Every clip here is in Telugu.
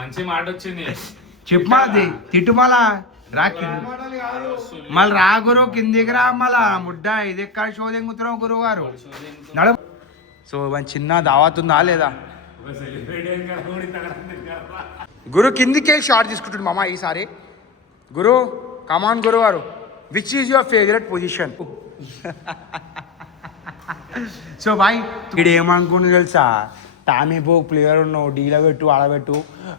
మంచి మాట వచ్చింది. చెప్పమా అది తిట్టు మళ్ళా రా మళ్ళీ రా గురువు కిందికి రా మళ్ళా ముడ్డ ఇది ఎక్కడ షో దింగుతున్నావు గురువు గారు నడు. సో చిన్న దావత్ ఉందా లేదా గురు కిందికి షార్ట్ తీసుకుంటుంది మామ ఈసారి. గురు కమాన్ గురువు గారు, which is your favourite position? So boy ఇక్కడ ఏమనుకుని తెలుసా, టామీ బో ప్లేయర్ ఉన్నావు, డీలో పెట్టు ఆడబెట్టు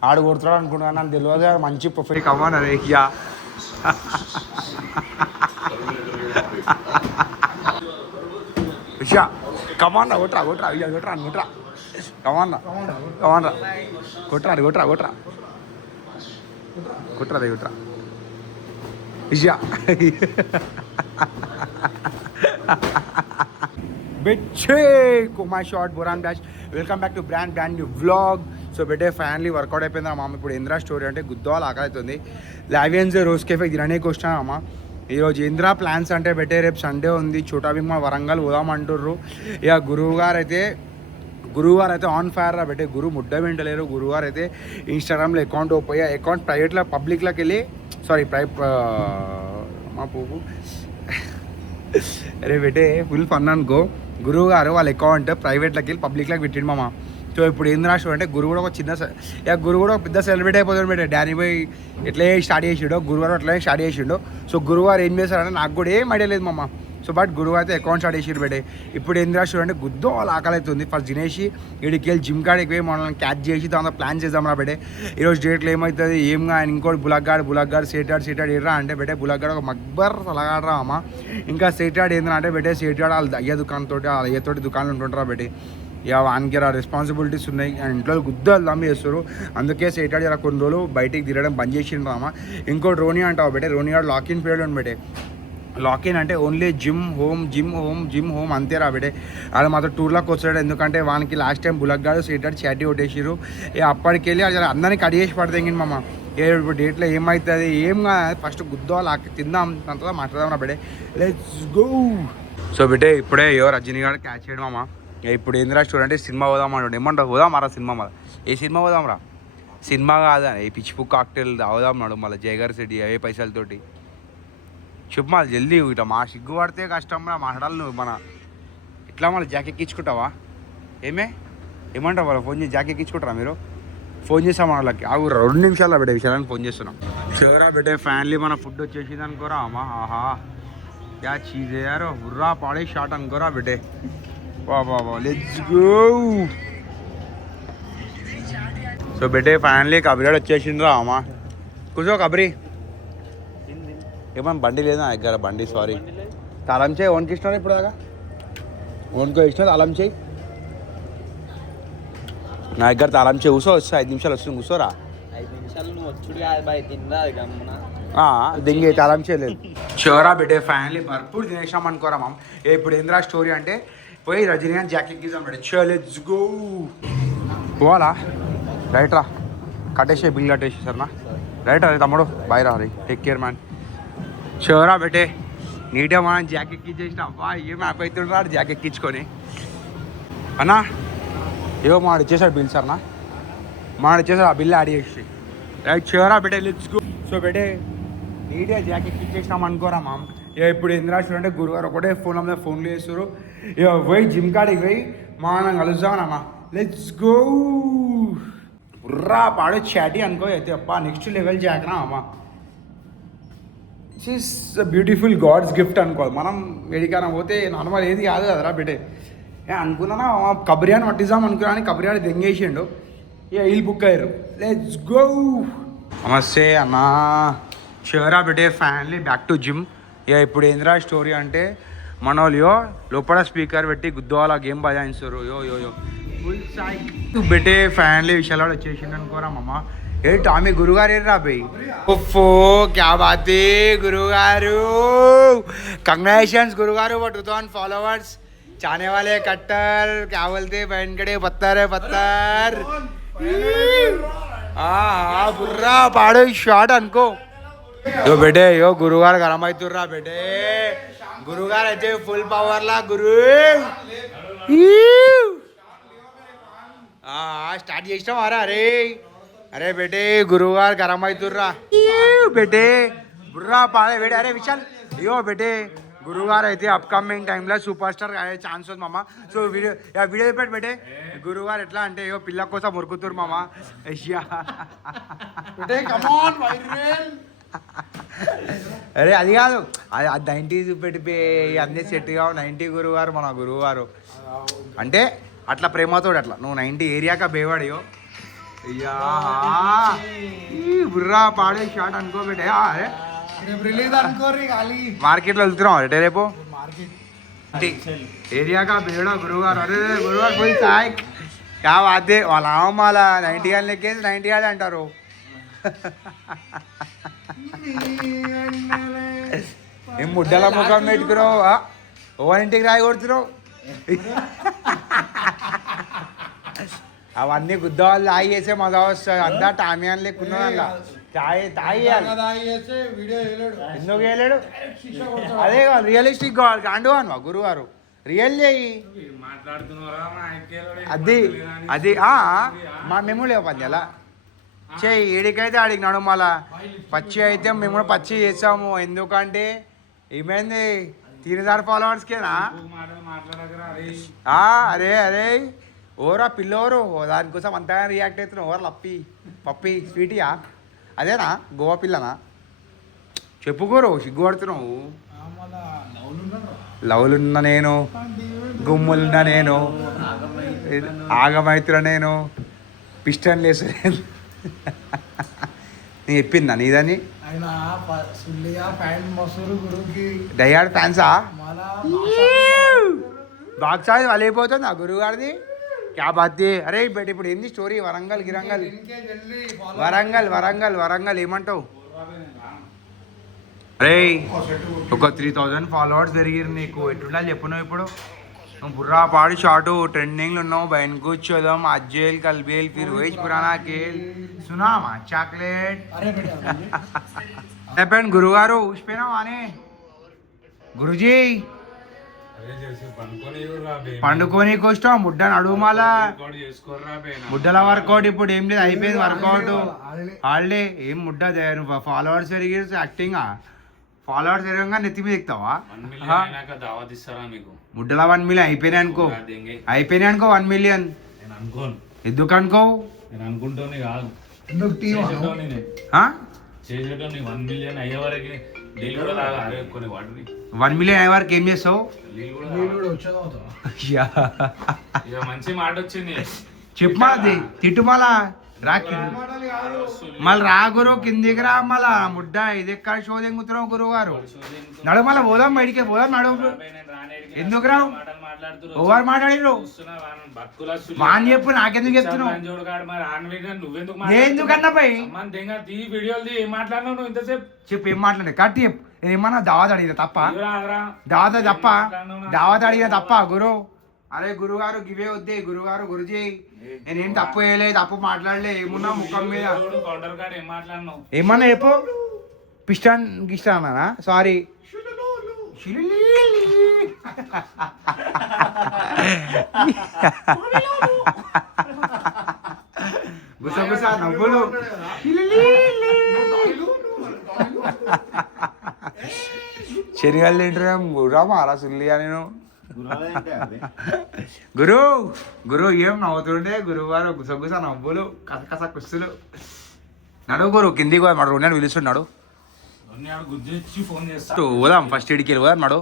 ఆడు కొడుతున్నాడు అనుకున్నాను. నాకు తెలియదు కదా మంచి ప్రొఫైల్ కమాన్ అరే యా. విషయా కమాన్ కొట్రా కొట్రా ఇయ్య కొట్రా అని కొట్రా కమాన్ కమాన్ రా కొట్రా అది కొట్రా కొట్రా కొట్రా అది కొట్రా విషయా. బెచ్చే కుమా షార్ట్ బొరాన్ బ్యాచ్, welcome back to brand new vlog. So బెటే ఫైనలీ వర్కౌట్ అయిపోయింది అమ్మ. ఇప్పుడు ఇంద్రా స్టోరీ అంటే గుద్దవాళ్ళు ఆకలి అవుతుంది. లావియన్స్ రోజ్ కేఫే తినడానికి వచ్చినా అమ్మ. ఈరోజు ఇంద్రా ప్లాన్స్ అంటే బెటే రేపు సండే ఉంది, చోటా భీమా వరంగల్ పోదామంటుర్రు. ఇక గురువు గారు అయితే ఆన్ ఫైర్ రా బెటే. గురువు ముడ్డ వింటలేరు. గురువు గారు అయితే ఇన్స్టాగ్రామ్లో అకౌంట్ ఓపెన్ అకౌంట్ ప్రైవేట్లో పబ్లిక్లోకి వెళ్ళి సారీ మా పువ్వు అరే బెటే ఫుల్ ఫన్ అనుకో. గురువు గారు వాళ్ళ అకౌంట్ ప్రైవేట్లోకి వెళ్ళి పబ్లిక్లోకి పెట్టిండు మామ. సో ఇప్పుడు ఏం రాష్ట్రం అంటే గురువు కూడా ఒక చిన్న గురువు కూడా ఒక పెద్ద సెలబ్రిటీ అయిపోతాడు బెటే. డానీ బాయ్ ఎట్లా స్టార్ట్ చేసిండో గురువారు అట్లనే స్టార్ట్ చేసిండో. సో గురువారు ఏం చేశారంటే నాకు కూడా ఏం ఐడియా లేదు మామ. సో బట్ గురువు అయితే అకౌంట్ స్టార్ట్ చేసిరు బెటే. ఇప్పుడు ఏం రాష్ట్రం అంటే గుద్దో వాళ్ళ ఆకలి అవుతుంది. ఫస్ట్ తినేసి ఇడికి వెళ్ళి జిమ్ కాడికి పోయి మనల్ని క్యాచ్ చేసి దాంతో ప్లాన్ చేద్దాం రా బెటే. ఈరోజు డేట్లో ఏమవుతుంది ఏంగా ఆయన ఇంకోటి బులగ్గాడు సేటాడు ఎర్రా అంటే బెటే. బులగ్గాడు ఒక మక్బర్ సలగాడరా అమ్మ. ఇంకా సేటాడు ఏంద్రా అంటే బెటే సేటాడు వాళ్ళ అయ్య దుకాణంతో వాళ్ళ అయ్యతోటి దుకాణాలు ఉంటుంటారా బెటే. ఇక వానికి రెస్పాన్సిబిలిటీస్ ఉన్నాయి. అండ్ ఇంట్లో గుద్దలు దమ్మి చేస్తారు. అందుకే సేటాడు ఇలా కొన్ని రోజులు బయటికి తిరగడం బంద్ చేసిండ్రు అమ్మ. ఇంకోటి రోని అంటావు బెటే. రోని గారు లాకిన్ పీరియడ్ ఉంది బెటే. లాకిన్ అంటే ఓన్లీ జిమ్ హోమ్ అంతే రా బెటే. అది మాత్రం టూర్లోకి వచ్చాడు. ఎందుకంటే వానికి లాస్ట్ టైం బులగ్గాడు సేటాడు చాటీ కొట్టేసారు. ఇక అప్పటికి వెళ్ళి అది అందరినీ కట్ చేసి పడతాయి మామ. ఇప్పుడు డేట్లో ఏమవుతుంది ఏం ఫస్ట్ గుద్దో తిందాం అంతా మాట్లాడదాం రా బెటే. Let's go. సో బెటే ఇప్పుడే రజనీ గారు క్యాచ్ చేయడం మామ. ఇప్పుడు ఏందిరా స్టోరీ అంటే సినిమా పోదాం అంటాడు. ఏమంటావు పోదాం రా సినిమా మళ్ళీ. ఏ సినిమా పోదాం రా? సినిమా కాదా ఏ పిచ్చిపు కాక్టైల్ తాగుదాం నాడు మళ్ళీ జయగారి సెడ్డి అవే పైసలతోటి. చెప్పు మళ్ళీ జల్దీ ఇట్లా మా సిగ్గు పడితే కష్టం రా మాట్లాడాలి నువ్వు. మన ఇట్లా మళ్ళీ జాక్ ఎక్కించుకుంటావా? ఏమంటావు వాళ్ళ ఫోన్ చేసి జాక్ ఎక్కించుకుంటారా మీరు? ఫోన్ చేస్తాం వాళ్ళకి. ఆ 2 నిమిషాల్లో పెట్టే విషయాలని ఫోన్ చేస్తున్నాం. చివరా పెట్టే ఫ్యాన్లీ మన ఫుడ్ వచ్చేసింది అనుకోరా అమ్మా. ఆహా యా చీజ్ యారో బుర్రా పాడే షాట్ అనుకోరా బెటే. వా లెట్స్ గో. సో బెటే ఫైనలీ కబరియాడు వచ్చేసిండ్రా అమ్మా. కూర్చో కబరి. ఏమన్నా బండి లేదా నా దగ్గర? బండి సారీ తాళం చేయి. ఓన్కి ఇష్టం ఇప్పుడు దాకా ఓన్కో ఇష్టం తాళం చేయి. నా దగ్గర తాళం చేయి. కూర్చో వస్తా 5 నిమిషాలు వస్తుంది. కూర్చోరా. 5 నిమిషాలు నువ్వు వచ్చుడు దింగే తాళం చేయలేదు. షోరా బెటే ఫైనలీ భర్పూర్ తినేసాం అనుకోరా మామ్. ఇప్పుడు ఏంద్రా స్టోరీ అంటే పోయి రజనీ అని జాకెట్ గీసాం బెటే. Let's go. పోవాలా? రైట్ రా కట్టేసే బిల్ కట్టేసి సరేనా? రైట్ రా తమ్ముడు. బాయ్ రా. Take care man. షోరా బెటే నీట్గా మనం జాకెట్ ఎక్కించేసిన. అబ్బా ఏం యాప్ అవుతుండ్రా జాకెట్ ఎక్కించుకొని అన్నా. ఏవో మాడు ఇచ్చేసాడు బిల్ సరేనా? మాడు ఇచ్చేసాడు ఆ బిల్ యాడ్ చేసి. రైట్ షోరా బెటే లెట్స్ గో. సో బెటే నీట్గా జాకెట్ ఎక్కించేసినాం అనుకోరా మామ్. ఇక ఇప్పుడు ఏం రాష్ట్రం అంటే గురుగారు ఒకటే ఫోన్లు చేస్తారు. ఇక పోయి జిమ్ కాడికి పోయి మనం కలుద్దామన్నమ్మా. Let's go. బుర్రా పాడు చాటీ అనుకో అయితే అప్ప నెక్స్ట్ లెవెల్ జాకనా అమ్మ. ఇట్స్ బ్యూటిఫుల్ గాడ్స్ గిఫ్ట్ అనుకోవాలి. మనం ఎడికైనా పోతే నార్మల్ ఏది కాదు కదరా బెటే. అనుకున్నానా కబరియాని పట్టిద్దాం అనుకున్నా. కబరియాని దెంగేసిండు. ఇక వీళ్ళు బుక్ అయ్యారు. Let's go. నమస్తే అన్నా. షోరా బెటే ఫ్యాన్లీ బ్యాక్ టు జిమ్. ఇక ఇప్పుడు ఏంద్రా స్టోరీ అంటే మన వాళ్ళు లోపల స్పీకర్ పెట్టి గుద్దవాళ్ళ గేమ్ బజాయిస్తారు. యో ఫుల్ సాయి బెటే ఫ్యాన్లీ విషయాలు వచ్చేసిండు అనుకోరా మమ్మ. ఏ టామీ గురుగారు ఏర్రా పోయి ఓఫో క్యా బాతే గురుగారు. కంగ్రాచులేషన్స్ గురుగారు ఫర్ 2000 ఫాలోవర్స్. చానే వాలే కట్టర్ క్యా బోల్తే బయన్కడే పత్తార్. బుర్రా పాడు షార్ట్ అనుకో. यो बेटे यो गुरुवार गरम అవుతుర్రా బేటే. గురుగారు అయితే ఫుల్ పవర్ లా గురు. స్టార్ట్ చేసినాం అరే अरे बेटे गुरुवार गरम అవుతుర్రా बेटे బుర్రా పాడే వేడి అరే విశాల్ అయ్యో బేటే గురువారం అయితే అప్కమింగ్ టైంలో సూపర్ స్టార్ అయ్యే ఛాన్స్ ఉంది మామ సో వీడియో చెప్పాడు బేటే గురువారం ఎట్లా అంటే అయ్యో పిల్ల కోసం మురుకుతురు మామ అయ్యా అరే అది కాదు అది 90 పెట్టి అన్నీ సెట్ కావు 90 గురువారు మన గురువారు అంటే అట్లా ప్రేమతోడు అట్లా నువ్వు 90 ఏరియాకా బేవాడియో అయ్యా బుర్రా పాడే షాట్ అనుకోబెట్టే అరే మార్కెట్లో వెళ్తున్నావు అంటే రేపు ఏరియాకా బేడా గురువారు అరే గురువారు పోయి సాయ్ క్యా బాతే వాళ్ళ అమ్మాల 90 గాలి లెక్కేసి 90 గాలి అంటారు ఏం ముడ్డల ముఖం పెట్టుకున్నావు ఓవరింటికి రాయి కొడుతున్నావు అవన్నీ గుద్దవాళ్ళు తాగి చేసే మజా వస్తుంది అంతా టామియాన్ లేకున్నా అలా ఎందుకు వేయలేడు అదే కాదు రియలిస్టిక్ కావాలి కాండు అను గురువారు రియల్ చేయి అది మా మేము లేవు పని అలా చేయి ఏడికైతే ఆడికి నడుమల పచ్చి అయితే మేము కూడా పచ్చి చేసాము ఎందుకంటే ఏమైంది 3000 ఫాలోవర్స్కేనా అరే అరే ఓరా పిల్లోరు దానికోసం అంతగా రియాక్ట్ అవుతున్నావు ఓవర్ లప్పి పప్పి స్వీటియా అదేనా గోవా పిల్లనా చెప్పుకోరు సిగ్గుపడుతున్నావు లవ్లున్నా నేను గుమ్ములున్నా నేను ఆగమైతున్నా నేను పిస్టన్ లేసు నేను చెప్పిందా నీదని డయాడ్ ఫ్యాన్సా బాక్సా వాళ్ళు అయిపోతుంది ఆ గురువు గారిది క్యా బాధ్యే అరే బయట ఇప్పుడు ఏంది స్టోరీ వరంగల్ గిరంగల్ వరంగల్ ఏమంటావు అరే ఒక 3000 ఫాలోవర్స్ పెరిగిరు నీకు ఎట్లా చెప్పున్నావు ఇప్పుడు నువ్వు బుర్రా పాడి షార్ట్ ట్రెండింగ్లు ఉన్నావు బయట కూర్చోదాం అజ్జేల్ కల్బేల్ ఫిర్ వేజ్ పురానా కేల్ సునామా చాక్లెట్ చెప్పండి గురుగారు ఊసిపోయినావా అని గురుజీ పండుకొని కూర్చో ముడ్డని అడుగుమాల ముడ్డల వర్కౌట్ ఇప్పుడు ఏం లేదు అయిపోయింది వర్కౌట్ హాలిడే ఏం ముడ్డ ఫాలోవర్స్ పెరిగి యాక్టింగ్ ఫాలోవర్స్ పెరగంగా నెత్తి మీద ఎక్కుతావా ముడ్డల 1 మిలియన్ అయిపోయినాయి అనుకో 1 మిలియన్ ఎందుకు అనుకో 1 మిలియన్ అయ్యే వరకు ఏం చేస్తావు మంచి మాట వచ్చింది చెప్పమా తిట్టుమాలా రా మళ్ళీ రా గురువు కిందికి రా మళ్ళా ముడ్డ ఇది ఎక్కడ షో దింగుతున్నావు గురువు గారు నడువు మళ్ళీ పోదాం బయటికి పోదాం నడువు ఎందుకు రావు ఎవరు మాట్లాడిరు వాన్ చెప్పు నాకెందుకు చెప్తున్నావు ఎందుకన్నా పోయి చెప్పు ఏం మాట్లాడే కట్టి చెప్పు నేను ఏమన్నా దావత్ అడిగిన తప్ప దావత్ అడిగిన తప్ప గురు అరే గురుగారు గివే వద్దే గురుగారు గురుజీ నేనేం తప్పు వేయలేదు తప్పు మాట్లాడలే ఏమున్నా ముఖం మీద ఏమన్నా చెప్పు పిస్టాన్ గిస్టాన్ అన్నా సారీ గుసగుస నవ్వులు శనిగాలు తింటున్నా గురామా అలా సుల్లియా నేను గురు ఏం నవ్వుతుండే గురువారు గుసగుస నవ్వులు కసకస కుస్తులు నడువు గురు కిందికి పోయి మాట నేను పిలుస్తున్నాడు పోదాం ఫస్ట్ ఎయిడ్కి వెళ్ళి పోదాం నాడు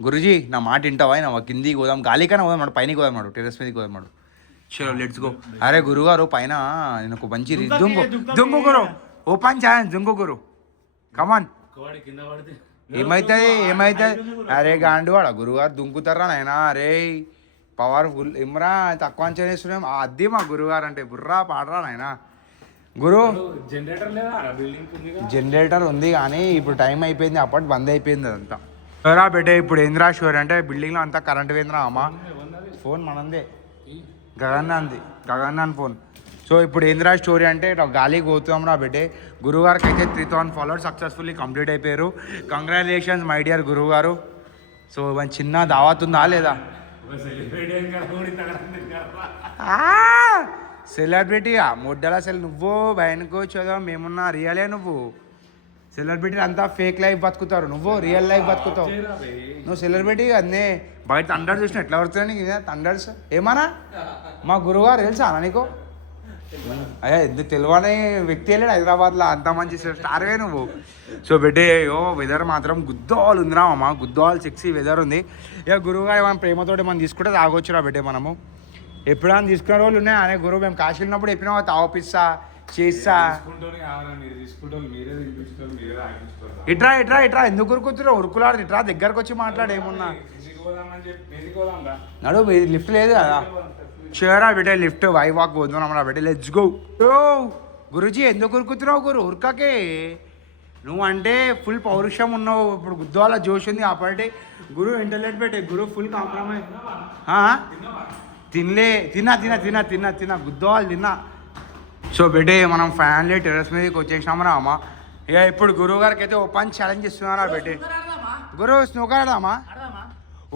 గురుజీ నా మాట వింటావా నా కిందికి పోదాం గాలికైనా పోదాం నాడు పైనకి పోదాం నాడు టెరెస్ మీదకి పోదాం నాడు చలో లెట్స్ గో అరే గురుగారు పైన నేను ఒక మంచి దుంగు గురు ఓపెన్ ఛాన్స్ దుంగు గురు కమాన్ ఏమైతుంది అరే గాండు వాడ గురుగారు దుంకుతారా నాయనా అరే పవర్ ఫుల్ ఇమ్రా తక్కువ అంచనా వేస్తున్నాం అది మా గురుగారు అంటే బుర్రా పాడరా నాయనా గురు జనరేటర్ ఉంది కానీ ఇప్పుడు టైం అయిపోయింది అప్పటి బంద్ అయిపోయింది అదంతా ఎవరా బెటే ఇప్పుడు ఏంద్రా షూర్ అంటే బిల్డింగ్లో అంతా కరెంట్ పోయిందిరా అమ్మ ఫోన్ మనందే గగన్నాన్ ఫోన్ సో ఇప్పుడు ఏంద్రా స్టోరీ అంటే గాలికి పోతున్నాం రా బెటే గురుగారికి అయితే 3000 ఫాలోవర్స్ సక్సెస్ఫుల్లీ కంప్లీట్ అయిపోయారు కంగ్రాచులేషన్స్ మై డియర్ గురువు గారు సో మంచి చిన్న దావత్ ఉందా లేదా సెలబ్రిటీయా ముడ్డల అసలు నువ్వు బయటకు చదువు మేమున్నా రియలే నువ్వు సెలబ్రిటీలు అంతా ఫేక్ లైఫ్ బతుకుతారు నువ్వు రియల్ లైఫ్ బతుకుతావు నువ్వు సెలబ్రిటీ అన్నీ బయట తండర్స్ చూసిన ఎట్లా పడుతున్నాయి నీకు తండర్స్ ఏమన్నా మా గురువుగారు తెలుసా అన్న నీకు అయ్యా ఎందుకు తెలియని వ్యక్తి వెళ్ళాడు హైదరాబాద్లో అంత మంచి స్టార్వే నువ్వు సో బిడ్డే అయ్యో వెదర్ మాత్రం గుద్దోలు ఉందిరా అమ్మ గుద్దోలు సెక్సీ వెదర్ ఉంది ఇక గురువుగారు మనం ప్రేమతోటి మనం తీసుకుంటే తాగొచ్చురా బిడ్డే మనము ఎప్పుడైనా తీసుకునే రోజులు ఉన్నాయి అనే గురువు మేము కాశీ వెళ్ళినప్పుడు చెప్పినా తాగిపిస్తా చేస్తా ఇట్రా ఇట్రా ఇట్రా ఎందుకు ఉరుకుతున్నారు ఉరుకులాడు ఇట్రా దగ్గరకు వచ్చి మాట్లాడు ఏమున్నా నడు మీ లిఫ్ట్ లేదు కదా షూరా బిడ్డ లిఫ్ట్ వై వాక్ పోతున్నాం బిడ్డ లెట్స్ గో గురుజీ ఎందుకు ఉరుకుతున్నావు గురు ఉరకకే నువ్వు అంటే ఫుల్ పౌరుషం ఉన్నావు ఇప్పుడు గుద్దాల జోష్ ఉంది కాబట్టి గురు ఇంటర్నెట్ పెట్టే గురు ఫుల్ కాంప్రమైజ్ తినలే తిన్నా తిన్నా తిన్నా తిన్నా తిన్నా గుద్దవాళ్ళు తిన్నా సో బిడ్డే మనం ఫ్యాన్లీ టెర్రస్ మీదకి వచ్చేసినాం రా అమ్మ ఇక ఇప్పుడు గురువు గారికి అయితే ఓపెన్ ఛాలెంజ్ ఇస్తున్నారా బిడ్డే గురువు స్నూకర్ ఆడదామా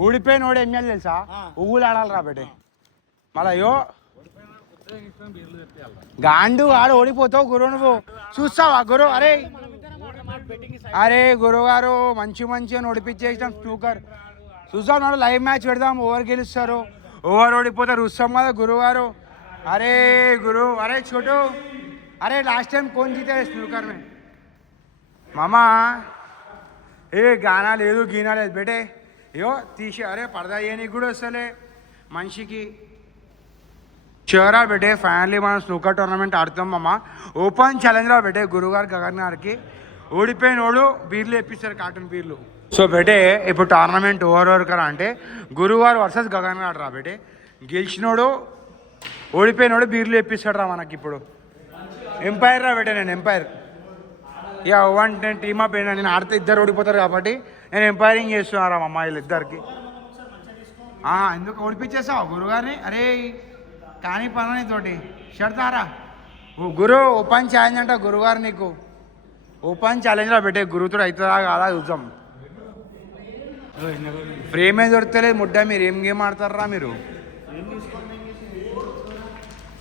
ఊడిపోయిన ఓడి ఎమ్మెల్యే తెలుసా ఊళ్ళు ఆడాలి రా బిడ్డే మళ్ళా అయ్యో గాండు ఆడు ఓడిపోతావు గురువు నువ్వు చూస్తావా గురు అరే అరే గురువు గారు మంచి మంచిగా నడిపించేసినాం స్నూకర్ చూస్తాం నాడు లైవ్ మ్యాచ్ పెడదాం ఓవర్ గెలుస్తారు ఓవర్ ఓడిపోతారు చూస్తాం కదా గురువు గారు अरे गुरु अरे छोटू अरे लास्ट टाइम कौन जीता है स्नूकर में मामा ఏ గానా లేదు గీనా లేదు బేటే అయ్యో తీసే అరే పరదా ఏని కూడా వస్తలే మనిషికి చివరా బేటే ఫైనల్లీ మనం స్నూకర్ టోర్నమెంట్ ఆడుతాం మామ ఓపెన్ ఛాలెంజ్ రా బేటే గురుగారు గగన్ గారికి ఓడిపోయినోడు బీర్లు ఇప్పిస్తారు కార్టూన్ బీర్లు సో బేటే ఇప్పుడు టోర్నమెంట్ ఓవర్ కదా అంటే గురుగారు వర్సెస్ గగన్ గారు రా బేటే గెలిచినోడు ఓడిపోయినోడు బీర్లు ఇప్పిస్తాడు రా మనకి ఇప్పుడు ఎంపైర్ రా బేటే నేను ఎంపైర్ ఇక వన్ నేను టీమ్ అప్ అయినా నేను ఆడితే ఇద్దరు ఓడిపోతారు కాబట్టి నేను ఎంపైరింగ్ చేస్తున్నారా మా అమ్మాయిలు ఇద్దరికి ఎందుకు ఓడిపించేస్తావా గురుగారిని అరే కానీ పని తోటి షడతారా గురు ఓపెన్ ఛాలెంజ్ అంట గురుగారు నీకు ఓపెన్ ఛాలెంజ్ రా పెట్టే గురువుతో అవుతుందా కాదా చూద్దాం ఫ్రేమే దొరకలేదు ముడ్డ మీరు ఏం గేమ్ ఆడతారా మీరు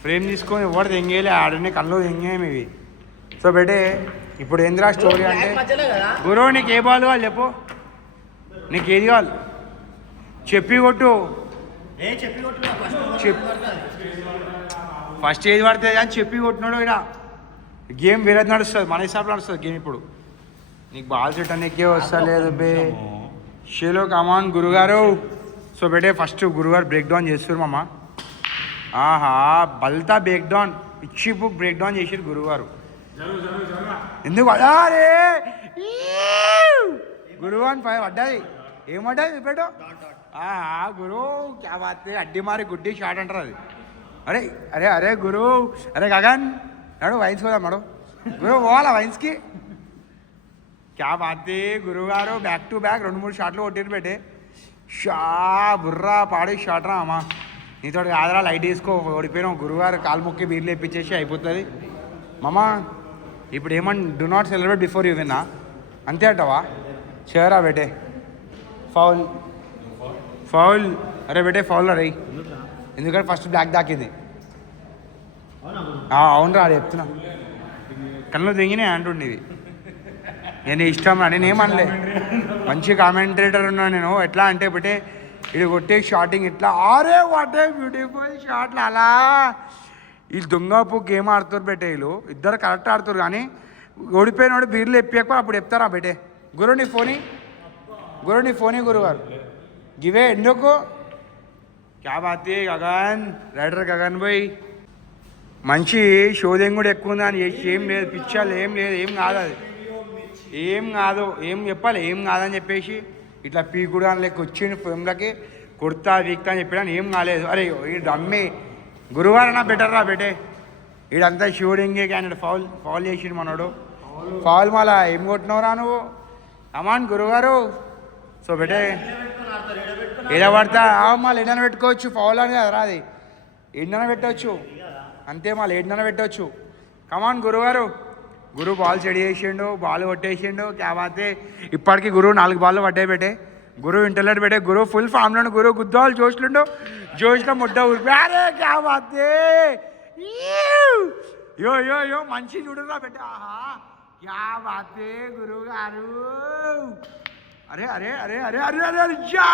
ఫ్రేమ్ తీసుకొని ఎవరు తెంగేలే ఆడనే కళ్ళు తెంగేమి ఇవి సో బేటే ఇప్పుడు ఏంద్రా స్టోరీ అంటే గురువు నీకు ఏ బాల్ కావాలి చెప్పు నీకు ఏది కావాలి చెప్పి కొట్టు ఫస్ట్ ఏది పడుతుంది అని చెప్పి కొట్టినాడు ఇక్కడ గేమ్ వేరే నడుస్తుంది మన హిసాబ్ నడుస్తుంది గేమ్ ఇప్పుడు నీకు బాల్ చుట్టానికే వస్తలేదు బే షేలో కమాన్ గురుగారు సో బేటే ఫస్ట్ గురుగారు బ్రేక్ డౌన్ చేస్తారు మామ ఆహా బల్తా బ్రేక్ డౌన్ పిచ్చి బ్రేక్ డౌన్ చేసారు గురుగారు ఎందుకు అరే గురువు అని పడ్డది ఏమడ్డది పెట్టు గురు క్యా బాత్ అడ్డి మారి గుడ్డి షాట్ అంటారు అది అరే అరే అరే గురు అరే గగన్ నడు వైన్స్ కదా మేడం గురు పోవాలా వైన్స్కి క్యా బాత్ గురువు గారు బ్యాక్ టు బ్యాక్ 2-3 షాట్లు కొట్టిరు పెట్టే షా బుర్రా పాడే షాట్ రా అమ్మా నీతో కాదరా లైట్ వేసుకో ఓడిపోయినావు గురువుగారు కాలు మొక్కి బీర్లు ఇప్పించేసి అయిపోతుంది మామా ఇప్పుడు ఏమన్నా do not celebrate before you విన్నా అంతే అంటావా షేరా బేటే ఫౌల్ ఫౌల్ అరే బేటే ఫౌల్ రా రై ఎందుకంటే ఫస్ట్ బ్లాక్ దాకింది అవునరా అది చెప్తున్నా కళ్ళు దిగినాయి అంటుండే ఇది నేను ఇష్టం రా నేను ఏమనలే మంచి కామెంటేటర్ ఉన్నా నేను ఎట్లా అంటే బేటే ఇది కొట్టే షాటింగ్ ఇట్లా ఆరే వాట్ ఏ బ్యూటిఫుల్ షాట్లు అలా వీళ్ళు దొంగపు గేమ్ ఆడుతారు బేటే వీళ్ళు ఇద్దరు కరెక్ట్ ఆడుతారు కానీ ఓడిపోయినోడు బీర్లు ఎప్పియకపో అప్పుడు చెప్తారా బేటే గురు నీ ఫోనీ గురుగారు గివే ఎందుకు క్యా బాత్ గగన్ రైడర్ గగన్ పోయి మంచి షోదింగ్ కూడా ఎక్కువ ఉంది అని ఏం లేదు పిచ్చాలు ఏం లేదు ఏం కాదు అది ఏం కాదు ఏం చెప్పాలి ఏం కాదని చెప్పేసి ఇట్లా పీకుడు అని లెక్క వచ్చిండు ఫిల్మ్లకి కుర్తా వీక్తా అని చెప్పాను ఏం కాలేదు అరే ఈ రమ్మి గురువారన్నా బెటర్ రా బేటే వీడంతా షూటింగే కానీ ఫౌల్ చేసిండు మనోడు ఫౌల్ మళ్ళా ఏం కొట్టినవురా నువ్వు అమాన్ గురుగారు సో బేటే ఏడ పడతా మళ్ళీ ఎడన పెట్టుకోవచ్చు ఫౌల్ అని కదరా అది ఎండన పెట్టవచ్చు అంతే మళ్ళీ ఎండన పెట్టవచ్చు కమాన్ గురుగారు గురువు బాల్ చెడి చేసిండు బాల్ కొట్టేసిండు క్యా బాతే ఇప్పటికీ గురువు 4 బాల్ పడ్డాయి బేటే గురువు ఇంటర్నెట్ బేటే గురువు ఫుల్ ఫామ్లో గురువు గుద్దాలు జోష్లుండు జోష్లో ముడ్డ ఊరిపి అరే క్యా బాతే యో యో యో మంచి చూడరా బిడ్డ ఆహా యా బాతే గురువు గారు అరే అరే అరే అరే అరే అరే అయ్యా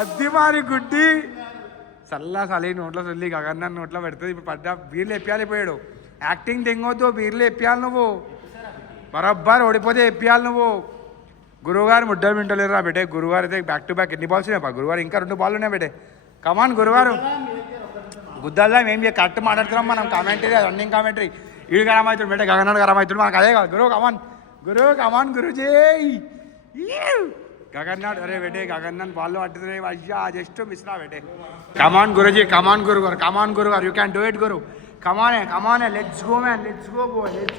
అద్ది మారి గుడ్డి చల్లా చలి నోట్లో చల్లి గగన్న నోట్లో పెడుతుంది ఇప్పుడు పడ్డా బీర్లు ఎప్పియాలిపోయాడు యాక్టింగ్ తెంగొద్దు బీర్లు ఎప్పియాలి నువ్వు బరబ్బర్ ఓడిపోతే ఎప్పియాలి నువ్వు గురువుగారు ముడ్డలు వింటలేరురా బేటే గురువారు అయితే బ్యాక్ టు బ్యాక్ ఎన్ని బాల్స్ ఉన్నాయి గురువారు ఇంకా 2 బాల్ ఉన్నాయి బేటే కమాన్ గురువారు గుద్దాల్దా మేము కరెక్ట్ మాట్లాడుతున్నాం మనం కామెంటరీ రన్నింగ్ కామెంటరీ ఈడు గరం అవుతుంది బేటే గగనాడు గరం అవుతుంది మనకు అదే కాదు గురువు కమాన్ గురుజీ గగన్నాడు అరే బేటే గగన్నాన్ని బాల్లో పట్టుతున్నాయి అయ్యా జస్ట్ మిస్ రా బేటే కమాన్ గురుజీ కమాన్ గురుగారు you can do it Guru కమానే let's go man let's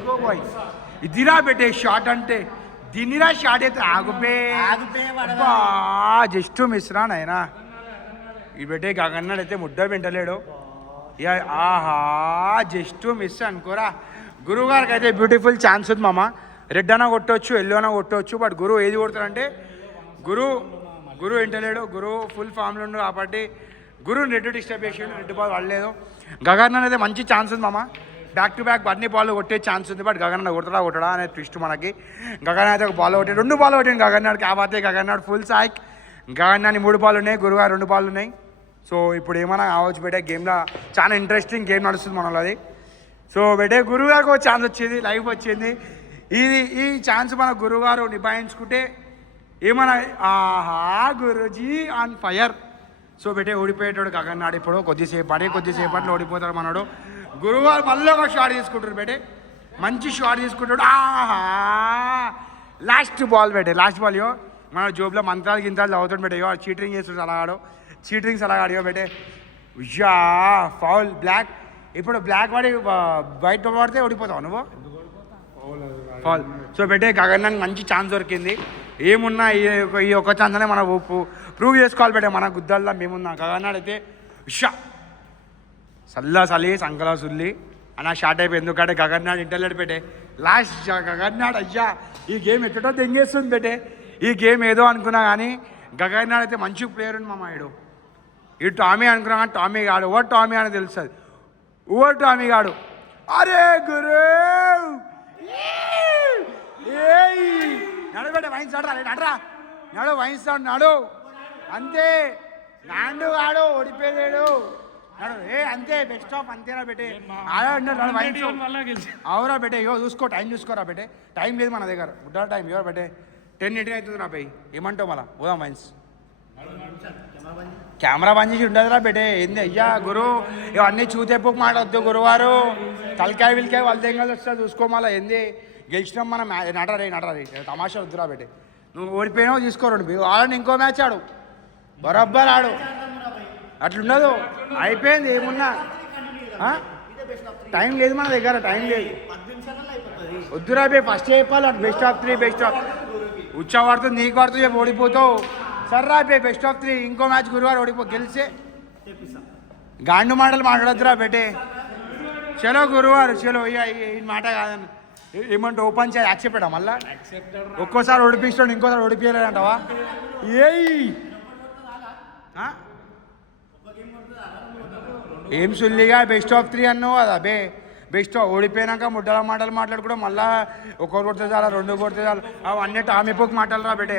go boy ఇదిరా బేటే షార్ట్ అంటే దీనిరా షార్ట్ అయితే ఆగుపే జస్ట్ మిస్ రా నాయనా ఈ బేటే గగన్నాడు అయితే ముద్ద వింటలేడు ఆహా జస్ట్ మిస్ అనుకోరా గురువుగారికి అయితే బ్యూటిఫుల్ ఛాన్స్ ఉంది మామ రెడ్ అన్న కొట్టవచ్చు ఎల్లో అన్న కొట్టవచ్చు బట్ గురువు ఏది కొడతారంటే గురువు వింటలేడు గురువు ఫుల్ ఫామ్లో ఉండు కాబట్టి గురువు రెడ్ డిస్టర్బ్ చేసాడు రెడ్ బాల్ పడలేదు గగన్ అయితే మంచి ఛాన్స్ ఉంది మామ బ్యాక్ టు బ్యాక్ అన్ని బాల్ కొట్టే ఛాన్స్ ఉంది బట్ గగన్ కొట్టడా అనే ట్విస్ట్ మనకి గగన్ అయితే ఒక బాల్ కొట్టాడు 2 బాల్ కొట్టాడు గగన్నాడికి ఆ బాతే గగన్నాడు ఫుల్ సాయిక్ గగన్నాని 3 బాల్ ఉన్నాయి గురుగారు 2 బాల్ ఉన్నాయి సో ఇప్పుడు ఏమైనా కావచ్చు బేటే గేమ్లో చాలా ఇంట్రెస్టింగ్ గేమ్ నడుస్తుంది మనలో అది సో బేటే గురువుగారికి ఒక ఛాన్స్ వచ్చింది లైఫ్ వచ్చింది ఈ ఛాన్స్ మన గురువుగారు నిభాయించుకుంటే ఏమన్నా ఆహా గురుజీ ఆన్ ఫైర్ సో బేటే ఓడిపోయేటాడు గగన్నాడు ఇప్పుడు కొద్దిసేపట్లో ఓడిపోతాడు మనోడు గురువుగారు మళ్ళీ ఒక షాట్ తీసుకుంటారు బేటే మంచి షాట్ తీసుకుంటాడు ఆహా లాస్ట్ బాల్ యో మన జోబులో మంత్రాలు గింతాలు చదువుతాడు బేటే యో చీటింగ్ చేస్తాడు అలా ఆడియో బేటే ఉయ్యా ఫౌల్ బ్లాక్ ఇప్పుడు బ్లాక్ వాడి బయట పడితే ఓడిపోతావు నువ్వు ఫాల్ సో బేటే గగన్నానికి మంచి ఛాన్స్ దొరికింది ఏమున్నా ఈ ఒక్క ఛాన్స్ అనే మనం ప్రూవ్ చేసుకోవాలి బేటే మన గుద్దల్లా మేమున్నా గగన్నాడు అయితే ఉషా చలి సంకలా సుల్లి అన్న షార్ట్ అయిపోయి ఎందుకంటే గగన్నాడు ఇంటర్లెట్ బేటే లాస్ట్ గగన్నాడు అయ్యా ఈ గేమ్ ఎక్కడో తెంగేస్తుంది బేటే ఈ గేమ్ ఏదో అనుకున్నా కానీ గగన్నాడు అయితే మంచి ప్లేయర్ ఉంది మా ఇడు ఈ టామీ అనుకున్నా కానీ టామీ కాడు టామీ అని తెలుస్తుంది టామీ కాడు అరే గురు నడు వైన్స్ నడు వైన్స్ నాడు అంతే నాండు కాడు ఓడిపోయాడు నడు అంతే బెస్ట్ ఆఫ్ అంతేనా బేటే వైన్స్ అవురా బేటే టైం చూసుకోరా బేటే టైం లేదు మన దగ్గర గుడ్డ టైం ఎవరు బేటే 10 అవుతుంది నా పోయి ఏమంటావు మళ్ళా పోదాం వైన్స్ కెమెరా బంద్ చేసి ఉండదురా బేటే ఏంది అయ్యా గురు ఇవన్నీ చూతేపుకు మాట్లాడద్దు గురువారు తలకాయ విల్కాయ వాళ్ళ దగ్గర వస్తా చూసుకో మళ్ళీ ఏంది గెలిచినాం మనం నడరే తమాషా వద్దురా బేటే నువ్వు ఓడిపోయినావు తీసుకోరండి వాళ్ళని ఇంకో మ్యాచ్ ఆడు బరబ్బర్ ఆడు అట్లుండదు అయిపోయింది ఏమున్నా టైం లేదు మన దగ్గర టైం లేదు వద్దురా బే ఫస్ట్ చెప్పాలి అటు బెస్ట్ ఆఫ్ 3 ఉచ్చా పడుతుంది నీకు పడుతుంది ఓడిపోతావు సర్రా బే బెస్ట్ ఆఫ్ 3 ఇంకో మ్యాచ్ గురువారు గెలిచే గాండు మాటలు మాట్లాడద్దురా బేటే చలో గురువారు చలో ఈ మాట కాదని ఏమంటే ఓపెన్ చేయాలి యాక్సెప్ట్ మళ్ళా ఒక్కోసారి ఓడిపిస్తాడు ఇంకోసారి ఓడిపోయలేదంటావా ఏం సుల్లిగా బెస్ట్ ఆఫ్ 3 అన్నావు కదా బే బెస్ట్ ఓడిపోయినాక ముడ్డల మాటలు మాట్లాడుకోవడం మళ్ళా ఒకరు కొడితే చాలా 2 కొడితే చాలా అవన్నీ టామిపోకు మాటలు రా బేటే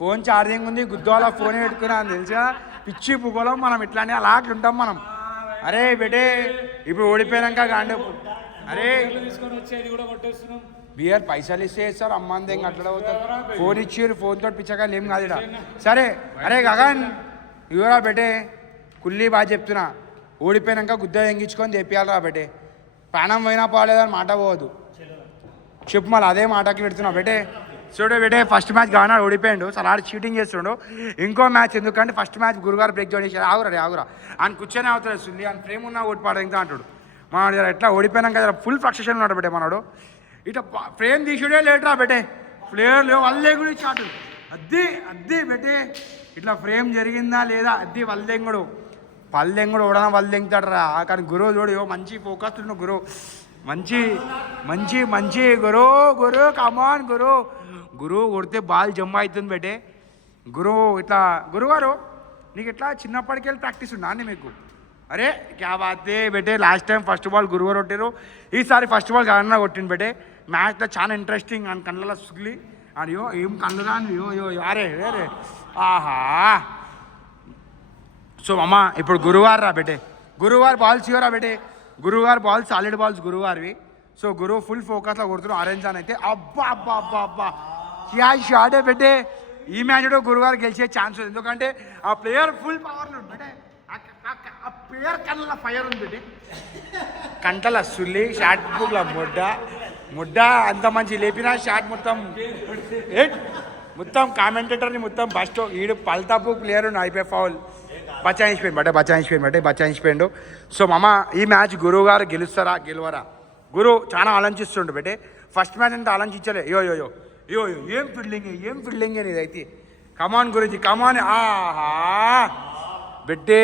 ఫోన్ ఛార్జింగ్ ఉంది గుద్దోలా ఫోన్ పెట్టుకున్నా అని తెలుసా పిచ్చి పువ్వులం మనం ఇట్లానే అలా అట్లుంటాం మనం అరే బేటే ఇప్పుడు ఓడిపోయినాక గాండు అరే బియర్ పైసలు ఇస్తే సార్ అమ్మాని దగ్గర అట్లా అవుతారు ఫోన్ ఇచ్చారు ఫోన్ తోటి పిచ్చకాయలు ఏం కాదు సరే అరే గగన్ ఇవరా బేటే కుల్లి బాగా చెప్తున్నా ఓడిపోయినాక గుద్ద తెంగించుకొని తెప్పియాలరా బేటే ప్రాణం పోయినా పోలేదని మాట పోవద్దు చెప్పు మళ్ళీ అదే మాటకి పెడుతున్నా బేటే చూడు బేటే ఫస్ట్ మ్యాచ్ గానా ఓడిపోయాడు చాలా చీటింగ్ చేస్తుండు ఇంకో మ్యాచ్ ఎందుకంటే ఫస్ట్ మ్యాచ్ గురుగారు బ్రేక్ జాయిన్ చేశారు ఆగురా ఆయన కూర్చొని అవుతాడు సుల్లి ఆయన ఫ్రేమ్ ఉన్నా ఓడిపాడు ఇంకా అంటాడు మన ఎట్లా ఓడిపోయినాక ఫుల్ ఫ్రస్ట్రేషన్ ఉన్నాడు బేటే మనోడు ఇట్లా ఫ్రేమ్ తీసుడే లేటరా బేటే ప్లేయర్లు వాళ్ళే గురించి ఆటలు అద్ది బేటే ఇట్లా ఫ్రేమ్ జరిగిందా లేదా అద్ది వల్లెంగుడు ఓడన వల్లెంగుతాడు రా కానీ గురువు చూడు మంచి ఫోకస్ ఉన్న గురువు మంచి గురువు కమాన్ గురువు కొడితే బాల్ జమ్మ అవుతుంది బేటే గురువు ఇట్లా గురువారు నీకు ఇట్లా చిన్నప్పటికెళ్ళి ప్రాక్టీస్ ఉందా అండి మీకు అరే క్యా బాతే బెటే లాస్ట్ టైం ఫస్ట్ బాల్ గురువారు కొట్టారు, ఈసారి ఫస్ట్ బాల్ గగన్న కొట్టిండు బెటే. మ్యాచ్లో చాలా ఇంట్రెస్టింగ్ అని కళ్ళలో సుగిలి అయ్యో ఏం కళ్ళు రాని యో అరే రే ఆహా. సో అమ్మ ఇప్పుడు గురువారు రా బెటే, గురువారు బాల్స్ ఇవ్వరా బెటే, గురువారు బాల్స్ సాలిడ్ బాల్స్ గురువారివి. సో గురువు ఫుల్ ఫోకస్లో కొడుతున్నాం ఆరెంజ్ అని అయితే. అబ్బా అబ్బా అబ్బా అబ్బా క్యా షాటే బెటే. ఈ మ్యాచ్లో గురువారు గెలిచే ఛాన్స్ ఉంది, ఎందుకంటే ఆ ప్లేయర్ ఫుల్ పవర్లో ఉంది బెటే. ఆ ప్లేయర్ కళ్ళ ఫైర్ ఉంది బెటే, కంటల సుల్లి షాట్ బుక్ల ముడ్డ అంత మంచి లేపిన షాట్ మొత్తం కామెంటేటర్ని మొత్తం బస్ట్ ఈడు పల్తాపు ప్లేయర్ అయిపోయి ఫౌల్ బచాయించిపోయిండు. సో మామ ఈ మ్యాచ్ గురువు గారు గెలుస్తారా గెలవరా? గురువు చాలా ఆలోచిస్తుండు బెటే. ఫస్ట్ మ్యాచ్ అంతా ఆలోచించలే. యో ఏం ఫీల్డింగ్ అని ఇదైతే. కమాన్ గురించి కమాన్. ఆహా బెట్టే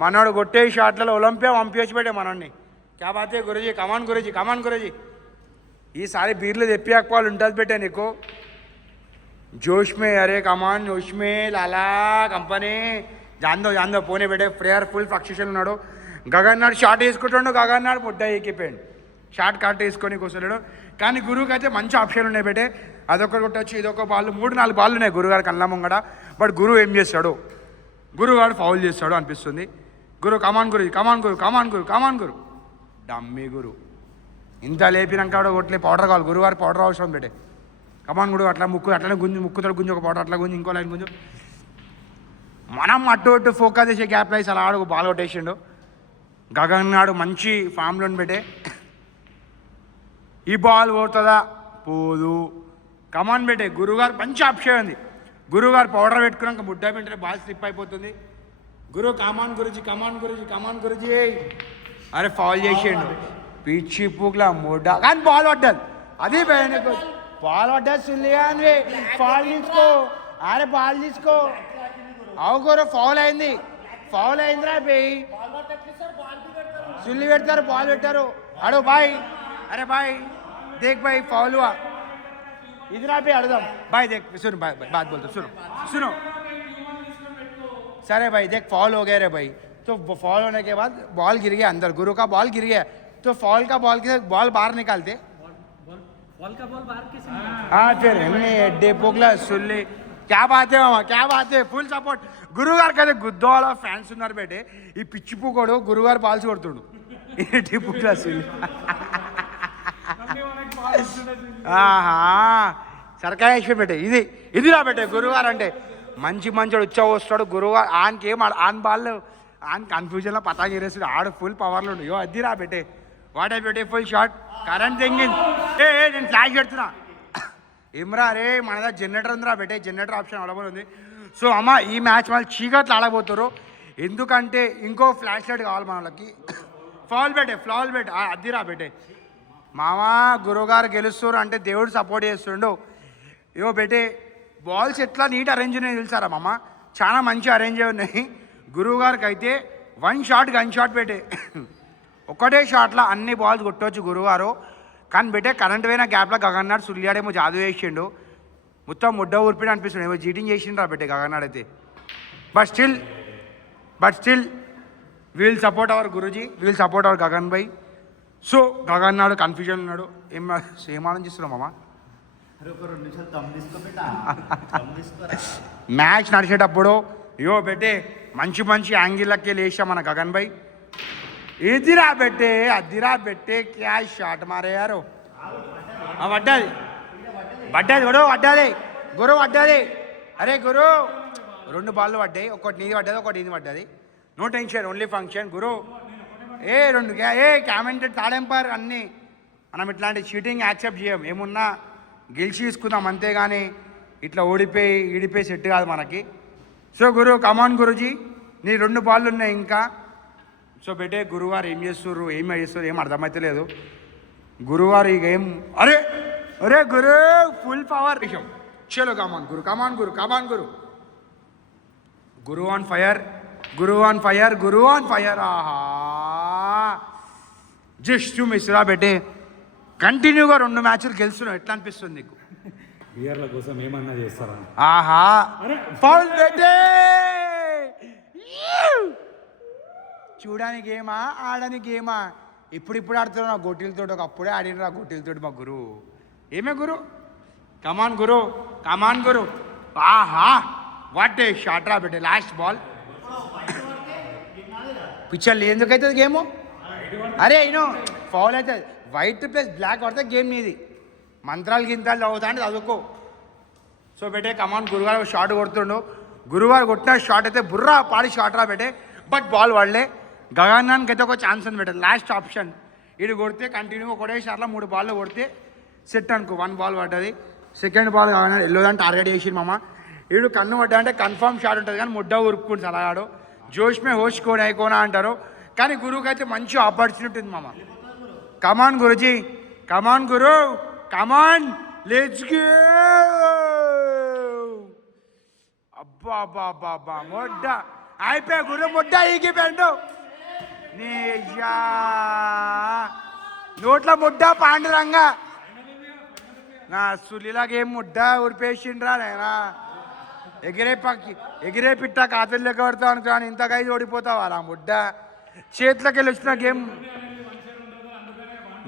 మనోడు కొట్టే షాట్లలో ఒలింపియా పంపించి పెట్టే మనోడిని. క్యా బాతే గురుజీ, కమాన్ గురుజీ. ఈసారి బీర్లు తెప్పియాకపోవాలి ఉంటుంది పెట్టే నీకు. जोश में लाला कंपनी जान दो పోనే బెటే. ప్లేయర్ ఫుల్ ఫ్లక్చుయేషన్ ఉన్నాడు. గగన్ నాడు షాట్ వేసుకుంటాడు, గగన్ నాడు పొడ్డ ఎక్కిపోయాడు, షాట్ కట్ వేసుకొని కూర్చోలేడు. కానీ గురువుకి అయితే మంచి ఆప్షన్ ఉన్నాయి బెటే. అదొకటి కొట్టచ్చు, ఇదొక బాల్, 3-4 బాల్ ఉన్నాయి గురుగారు కళ్ళ ముంగడ. బట్ గురువు ఏం చేస్తాడు, గురువుగాడు ఫౌల్ చేస్తాడు అనిపిస్తుంది. గురు కమాన్ గురు డమ్మీ గురు. ఇంత లేపినాక కొట్లే పౌడర్ కావాలి, గురువారు పౌడర్ అవసరం బెటే. కమాన్ గుడు అట్లా అట్లనే ముక్కుతాడు గుంజు, ఒక పౌడర్ అట్లా గుంజు, ఇంకో లైన్ గుంజు. మనం అటు ఫోకస్ చేసే గ్యాప్ లైస్ అలా ఆడు బాల్ కొట్టేసిండు. గగన్ నాడు మంచి ఫామ్లో పెట్టే. ఈ బాల్ పోతుందా పోదు. కమాన్ పెట్టే. గురుగారు మంచి ఆప్షన్ ఉంది. గురుగారు పౌడర్ పెట్టుకున్నాక ముడ్డ పెట్టే బాల్ స్లిప్ అయిపోతుంది. గురు కమాన్ గురుజీ. అరే ఫౌల్ చేసిండు, పిచ్చి పూక్లా ముడ్డ. కానీ బాల్ పడ్డది, అది బాల్ పడ్డది సుల్లిగాని. బాల్ తీసుకో అవు గురు. ఫౌల్ అయిందిరా బేయ్. సుల్లి పెడతారు, బాల్ పెట్టారు. అడు బాయ్, అరే బాయ్ దేక్ బాయ్ ఫౌల్ हुआ इधर पे अड़दम भाई देख सुनो बात बोलते सुनो सर भाई देख फॉल हो गया रे भाई. तो फॉल होने के बाद बॉल गिर गया अंदर, गुरु का बॉल गिर गया. तो फॉल का बॉल के बॉल बाहर निकालते. हाँ फिर एड्डे पोगला सुल्ली. क्या बात है मामा, क्या बात है. Full support. గురుగారు కదా గుద్దోళ ఫ్యాన్స్ ఉన్నారు బేటే. ఈ పిచ్చి పూకోడు గురుగారు బాల్స్ కొడుతుడు. టిప్పు క్లాస్ సర్కాయేశ్వర్ బేటే. ఇది రా బేటే గురుగారు అంటే. మంచోడు ఉచ్చా వస్తాడు గురుగారు. ఆన్కి ఏం ఆన్ బాల్ ఆన్ కన్ఫ్యూజన్లో పతా గిరేస్తాడు. ఆడు ఫుల్ పవర్లో ఉండు. అది రా బేటే. What a beautiful shot. Current తెంగింది. నేను ఫ్లాష్ పెడుతున్నా. ఇమ్రా రే మనదా జనరేటర్ ఉందిరా బేటే. జనరేటర్ ఆప్షన్ అవైలబుల్ ఉంది. సో అమ్మ ఈ మ్యాచ్ వాళ్ళు చీకట్లు ఆడబోతారు, ఎందుకంటే ఇంకో ఫ్లాష్ లైట్ కావాలి మనకి. ఫౌల్ బెటే అదిరా బెటే. మామా గురువుగారు గెలుస్తారు అంటే దేవుడు సపోర్ట్ చేస్తుండు. ఇవో బెటే బాల్స్ ఎట్లా నీట్ అరేంజ్ ఉన్నాయి తెలుసారా మామ, చాలా మంచి అరేంజ్ ఉన్నాయి. గురువుగారికి అయితే గన్ షాట్ బెటే. ఒకటే షాట్లో అన్ని బాల్స్ కొట్టవచ్చు గురువుగారు. కానీ బెటే కరెంట్ పోయిన గ్యాప్లో గగన్నాడు సుల్లియాడేమో జాదు వేసిండు, మొత్తం ముడ్డ ఊరిపిడి అనిపిస్తుంది. ఏమో చీటింగ్ చేసిండ్రా బెట్టే గగన్నాడు అయితే. But still wheel support our Guruji, wheel support our Gagan Bhai. So Gagan నాడు కన్ఫ్యూజన్ ఉన్నాడు. ఏం ఆలోచిస్తున్నావు మామ? మ్యాచ్ నడిచేటప్పుడు యో బెట్టే మంచి యాంగిల్లకి లేచా మన గగన్ భాయ్. ఇదిరా బెట్టే క్యా షాట్ మారే యారో. పడ్డది గురు పడ్డది. అరే గురు 2 బాళ్ళు పడ్డాయి, ఒకటి నీది పడ్డది, ఒకటి ఇది పడ్డది. నో టెన్షన్, ఓన్లీ ఫంక్షన్ గురు. 2 కామెంటెడ్ తాడెంపర్ అన్నీ. మనం ఇట్లాంటి చీటింగ్ యాక్సెప్ట్ చేయం. ఏమున్నా గెలిచి తీసుకుందాం అంతేగాని ఇట్లా ఈడిపోయి సెట్ కాదు మనకి. సో గురు కమాన్ గురుజీ, నీ 2 బాళ్ళు ఉన్నాయి ఇంకా. సో బెటే గురువారు ఏం చేస్తారు ఏం అర్థమైతే లేదు. గురువారు ఈ గేమ్ అరే గురు ఫుల్ పవర్ విషయం. చలో కమాన్ గురు గురు ఆన్ ఫైర్. ఆహా జస్ట్ మిస్రా బెటే. కంటిన్యూగా 2 మ్యాచ్లు గెలుస్తున్నావు, ఎట్లా అనిపిస్తుంది నీకు? బియర్ల కోసం ఏమన్నా చేస్తారా? ఆహా ఫౌల్ బెటే. చూడని గేమా ఆడని గేమా ఇప్పుడు ఆడుతున్నావు గొట్టిలతో అప్పుడే ఆడినరా గొట్టిలతో మా గురువు ఏమే గురు కమాన్ గురు ఆహా వాట్ ఏ షాట్ రా బిడ్డ లాస్ట్ బాల్ పిచ్చర్లు ఎందుకైతుంది గేము అరే అయినో ఫౌల్ అవుతుంది వైట్ ప్లస్ బ్లాక్ పడితే గేమ్ నీది మంత్రాలు గింతాలు చదువుతా అంటే చదువుకో సో బెటే కమాన్ గురుగారు షాట్ కొడుతుండు గురువారు కొట్టిన షాట్ అయితే బుర్రా పాడి షాట్ రా బెటే బట్ బాల్ వాడలే గగన్నానికి అయితే ఒక ఛాన్స్ ఉంది బెటర్ లాస్ట్ ఆప్షన్ ఇటు కొడితే కంటిన్యూ ఒకటే షాట్లో 3 బాల్లో కొడితే సెట్ అనుకో 1 బాల్ పడ్డది సెకండ్ బాల్ కావాలి వెళ్ళోదని టార్గెట్ చేసి మామ వీడు కన్ను పడ్డా అంటే కన్ఫర్మ్ షాట్ ఉంటుంది కానీ ముడ్డ ఉరుపుకుంటుంది అలాగాడు జోష్ మే హోష్ కోని అయికోనా అంటారు కానీ గురువుకి అయితే మంచి ఆపర్చునిటీ ఉంది మామ కమాన్ గురుజీ కమాన్ గురు కమాన్ లెట్స్ గో అబ్బా అబ్బా అబ్బా అబ్బా మొడ్డ అయిపోయా గురు ముడ్డ ఈగిపోయాడు నీ నోట్ల ముడ్డ పాండురంగా నా సులిలాగేం ముడ్డ ఉరిపేసిండ్రా నేనా ఎగిరే పిట్ట కాతలు లెక్క పడతావు అనుకున్నాను ఇంతగా ఓడిపోతావా నా ముడ్డ చేతిలోకి వెళ్ళి వచ్చిన గేమ్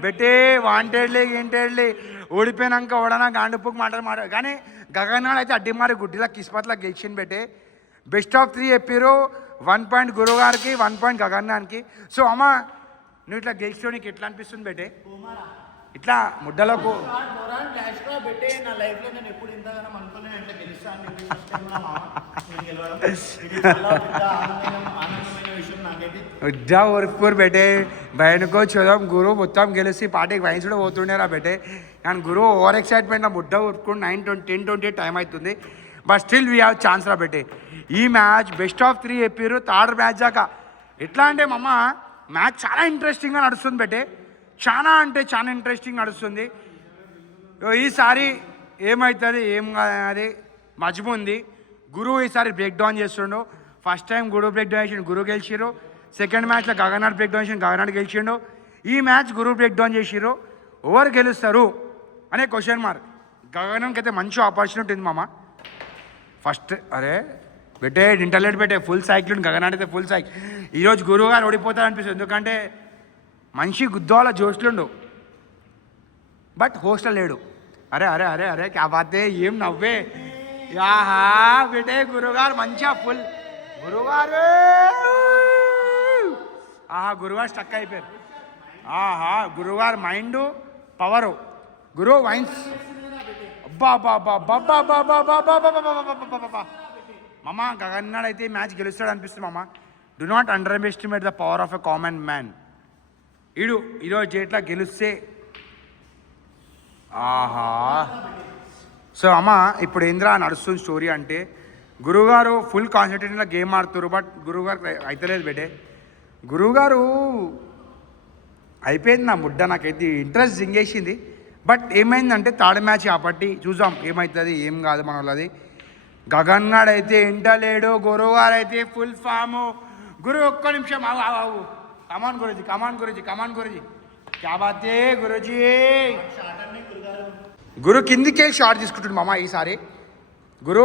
బెట్టే వాంటెడ్లే ఏంటెడ్లే ఓడిపోయినాక ఓడనా గాండుపుకు మాట కానీ గగనాడు అయితే అడ్డిమారి గుడ్డిలా కిస్మత్లా గెలిచింది బెట్టే బెస్ట్ ఆఫ్ 3 చెప్పారు 1 పాయింట్ గురువు గారికి 1 పాయింట్ గగన్నానికి సో అమ్మ నువ్వు ఇట్లా గెలిచిలో నీకు ఎట్లా అనిపిస్తుంది బెట్టే ఇట్లా ముడ్డలకు ఉజ్జా ఊరుకుపోరు బెటే బయటకో చూద్దాం గురువు మొత్తం గెలిచి పార్టీకి వైన్స్ కూడా పోతుండేరా బెటే కానీ గురువు ఓవర్ ఎక్సైట్మెంట్ నా ముడ్డ ఊరుకుని 9:10 టైం అవుతుంది but still we have chance రా బెటే ఈ మ్యాచ్ బెస్ట్ ఆఫ్ 3 చెప్పారు థర్డ్ మ్యాచ్ దాకా ఎట్లా అంటే మమ్మ మ్యాచ్ చాలా ఇంట్రెస్టింగ్గా నడుస్తుంది బెటే చాలా అంటే చాలా ఇంట్రెస్టింగ్ నడుస్తుంది ఈసారి ఏమవుతుంది ఏం అది మజ్ము ఉంది గురువు ఈసారి బ్రేక్ డౌన్ చేస్తుండు ఫస్ట్ టైం గురువు బ్రేక్ డౌన్ చేసిండు గురువు గెలిచిరు సెకండ్ మ్యాచ్లో గగనాడు బ్రేక్ డౌన్ చేసిండు గగనాడు గెలిచిండు ఈ మ్యాచ్ గురువు బ్రేక్ డౌన్ చేసిరు ఎవరు గెలుస్తారు అనే క్వశ్చన్ మార్క్ గగనానికి అయితే మంచి ఆపర్చునిటీ ఉంది మామ ఫస్ట్ అరే బెట్టే ఇంటర్లెట్ పెట్టే ఫుల్ సైకిల్ గగనాడు అయితే ఫుల్ సైకిల్ ఈరోజు గురువు గారు ఓడిపోతారు అనిపిస్తుంది ఎందుకంటే మనిషి గుద్దోల జోష్లుండు బట్ హోస్టల్ లేడు అరే అరే అరే అరే క్యా బాతే ఏం నవ్వే యాహా బెటే గురుగారు మంచిగా ఫుల్ గురుగారు ఆహా గురుగారు స్టక్ అయిపోయారు ఆహా గురుగారు మైండ్ పవరు గురువు వైన్స్ అబ్బా బాబా బాబా బాబా బాబా మామ గగన్నాడు అయితే మ్యాచ్ గెలుస్తాడు అనిపిస్తుంది మామ do not under estimate the power of a common man ఈరోజు ఎట్లా గెలిస్తే ఆహా సో అమ్మ ఇప్పుడు ఏంద్రా నడుస్తుంది స్టోరీ అంటే గురువుగారు ఫుల్ కాన్సన్ట్రేషన్లో గేమ్ ఆడుతున్నారు బట్ గురువుగారు అయితలేదు బెటే గురువుగారు అయిపోయింది నా ముడ్డ నాకైతే ఇంట్రెస్ట్ జింగేసింది బట్ ఏమైందంటే థర్డ్ మ్యాచ్ కాబట్టి చూద్దాం ఏమవుతుంది ఏం కాదు మన వాళ్ళది గగన్నాడు అయితే ఇంటలేడు గురువుగారు అయితే ఫుల్ ఫాము గురువు ఒక్క నిమిషం ఆవు కమాన్ గురుజీ క్యా బాతే గురుజీ గురు కిందికే షాట్ తీసుకుంటుంది మామ ఈసారి గురు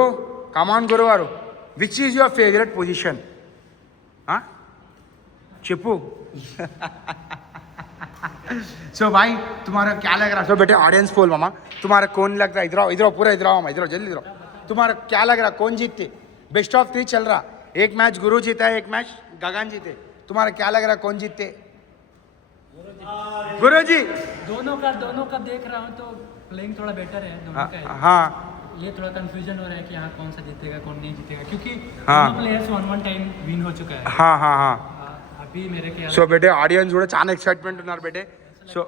కమాన్ గురువారు which is your favourite position చెప్పు सो भाई तुम्हारा क्या लग रहा है? सो बेटे ऑडियंस पोल मामा तुम्हारा कौन लगता है? इधर पूरा इधर आओ मामा इधर जल्दी इधर तुम्हारा क्या लग रहा कौन जीतते? बेस्ट ऑफ 3 चल रहा एक मैच गुरु जीता है एक मैच गगन जीते तुम्हारा क्या लग रहा कौन जीतते? गुरु जी दोनों का देख रहा हूँ तो प्लेइंग थोड़ा बेटर है दोनों का हाँ ये थोड़ा कंफ्यूजन हो रहा है कि हाँ कौन सा जीतेगा कौन नहीं जीतेगा क्योंकि हाँ दोनों प्लेयर्स वन टाइम विन हो चुका है हाँ हाँ हाँ अभी मेरे ख्याल సో బేటే ఆడియన్స్ కూడా చాలా ఎక్సైట్మెంట్ ఉన్నారు బేటే సో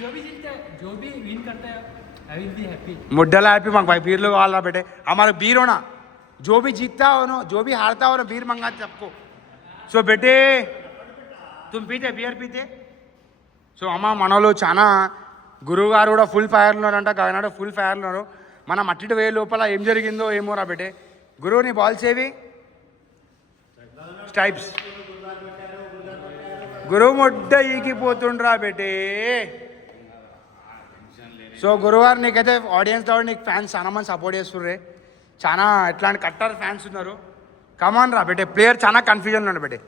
जो भी जीतता है जो भी विन करता है आई विल बी हैप्पी मुड्डला हैप्पी मांग भाई बीर लोग वाला बेटे हमारा बीर होना जो भी जीतता हो ना जो भी हारता हो ना बीर मंगाते सबको సో బేటే तुम पीते बियर पीते సో అమ్మ మనలో చాలా గురువు గారు కూడా ఫుల్ ఫైర్లో ఉన్నారంట గగనాడు ఫుల్ ఫైర్లో ఉన్నారు మనం అట్టి వేయ లోపల ఏం జరిగిందో ఏమో రా బేటే గురువుని బాల్స్ ఏవి స్టైప్స్ గురువు ముడ్డ ఈగిపోతుండ్రా బేటే సో గురువారు నీకైతే ఆడియన్స్ కాబట్టి నీకు ఫ్యాన్స్ చాలా మంది సపోర్ట్ చేస్తుర్రే చాలా ఎట్లాంటి కట్టర్ ఫ్యాన్స్ ఉన్నారు కమాన్ రా బేటే ప్లేయర్ చాలా కన్ఫ్యూజన్లో ఉన్నాడు బేటే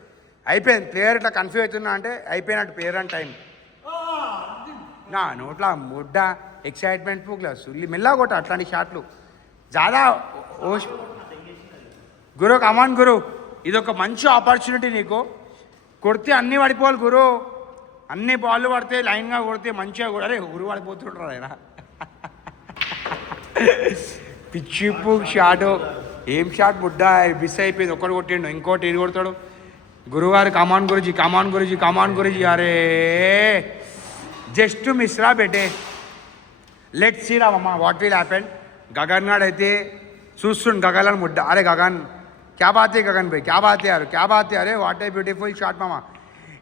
అయిపోయింది ప్లేయర్ ఇట్లా కన్ఫ్యూజ్ అవుతున్నా అంటే అయిపోయినట్టు ప్లేయర్ అండ్ టైం నా నోట్లా ముడ్డ ఎక్సైట్మెంట్ పూకులా సుల్లి మెల్లా కొట్ట అట్లాంటి షాట్లు జాదా ఓ గురు కమాన్ గురు ఇది ఒక మంచి ఆపర్చునిటీ నీకు కొడితే అన్నీ పడిపోవాలి గురు అన్ని బాళ్ళు పడితే లైన్గా కొడితే మంచిగా కూడా అరే గురు పడిపోతుంటారు ఆయన పిచ్చిప్పు షాటు ఏం షాట్ బుడ్డ మిస్ అయిపోయింది ఒక్కడు కొట్టిండు ఇంకోటి ఇది కొడతాడు గురుగారు కమాన్ గురుజీ కమాన్ గురుజీ కమాన్ గురుజీ అరే జస్ట్ మిస్ రా బెటే లెట్ సీ రామమ్మ వాట్ విల్ హ్యాపెన్ గగన్ గాడు అయితే చూస్తుండు గగన్ ముడ్డ అరే గగన్ క్యా బాత్ హై గగన్ భాయ్ క్యా బాత్ హై యారు క్యా బాత్ హై అరే వాట్ ఏ బ్యూటిఫుల్ షాట్ మామ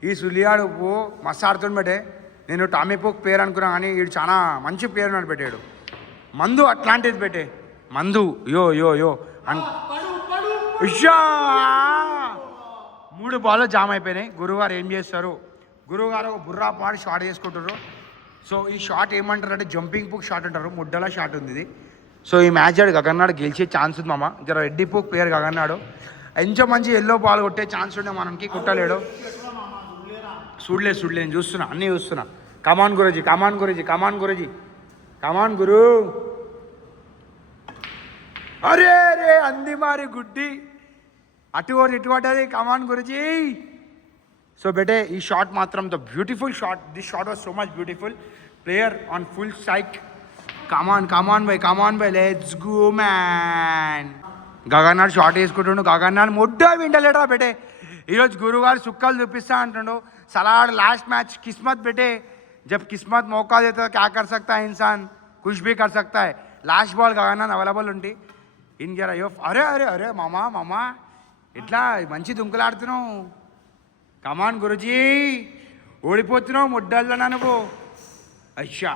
ఈ సులియాడు మస్తు ఆడుతుండు బెటే నేను టామీ పూక్ పేరు అనుకున్నా కానీ వీడు చాలా మంచి పేరు అని పెట్టాడు మందు అట్లాంటిది పెట్టే మందు యో యో యో ఉషా 3 బాల్ జామ్ అయిపోయినాయి గురుగారు ఏం చేస్తారు గురుగారు ఒక బుర్రా పాడి షాట్ చేసుకుంటారు సో ఈ షాట్ ఏమంటారు అంటే జంపింగ్ పూక్ షాట్ అంటారు ముడ్డల షాట్ ఉంది ఇది సో ఈ మ్యాచ్ ఆడు గగన్నాడు గెలిచే ఛాన్స్ ఉంది మామ జర రెడ్డి పూక్ ప్లేయర్ గగన్నాడు ఎంతో మంచి ఎల్లో బాల్ కొట్టే ఛాన్స్ ఉండే మనకి కొట్టలేడు చూడలేదు నేను చూస్తున్నా అన్నీ చూస్తున్నా కమాన్ గురుజీ కమాన్ గురుజీ కమాన్ గురుజీ కమాన్ గురు అరే అరే అంది మారి గుడ్డి అటు అది కమాన్ గురుజీ సో బెటే ఈ షాట్ మాత్రం the beautiful shot this shot was so much beautiful player on full strike come on bye let's go man గగన్నాడు షాట్ వేసుకుంటుండు గగన్నాడు ముడ్డ వింటలేడరా బెటే ఈరోజు గురువారు సుక్కలు చూపిస్తా అంటుండు सलाड लास्ट मैच किस्मत बेटे जब किस्मत मौका देता है क्या कर सकता है इंसान कुछ भी कर सकता है लास्ट बॉल गगन अवेलेबल उंटी इन जरा यो अरे अरे अरे मामा मामा इट्ला मंची दुंकलाడుతున్నావు కమాన్ గురుజీ ఓడిపోతున్నావు ముడ్డల్లో నువ్వు అయ్యా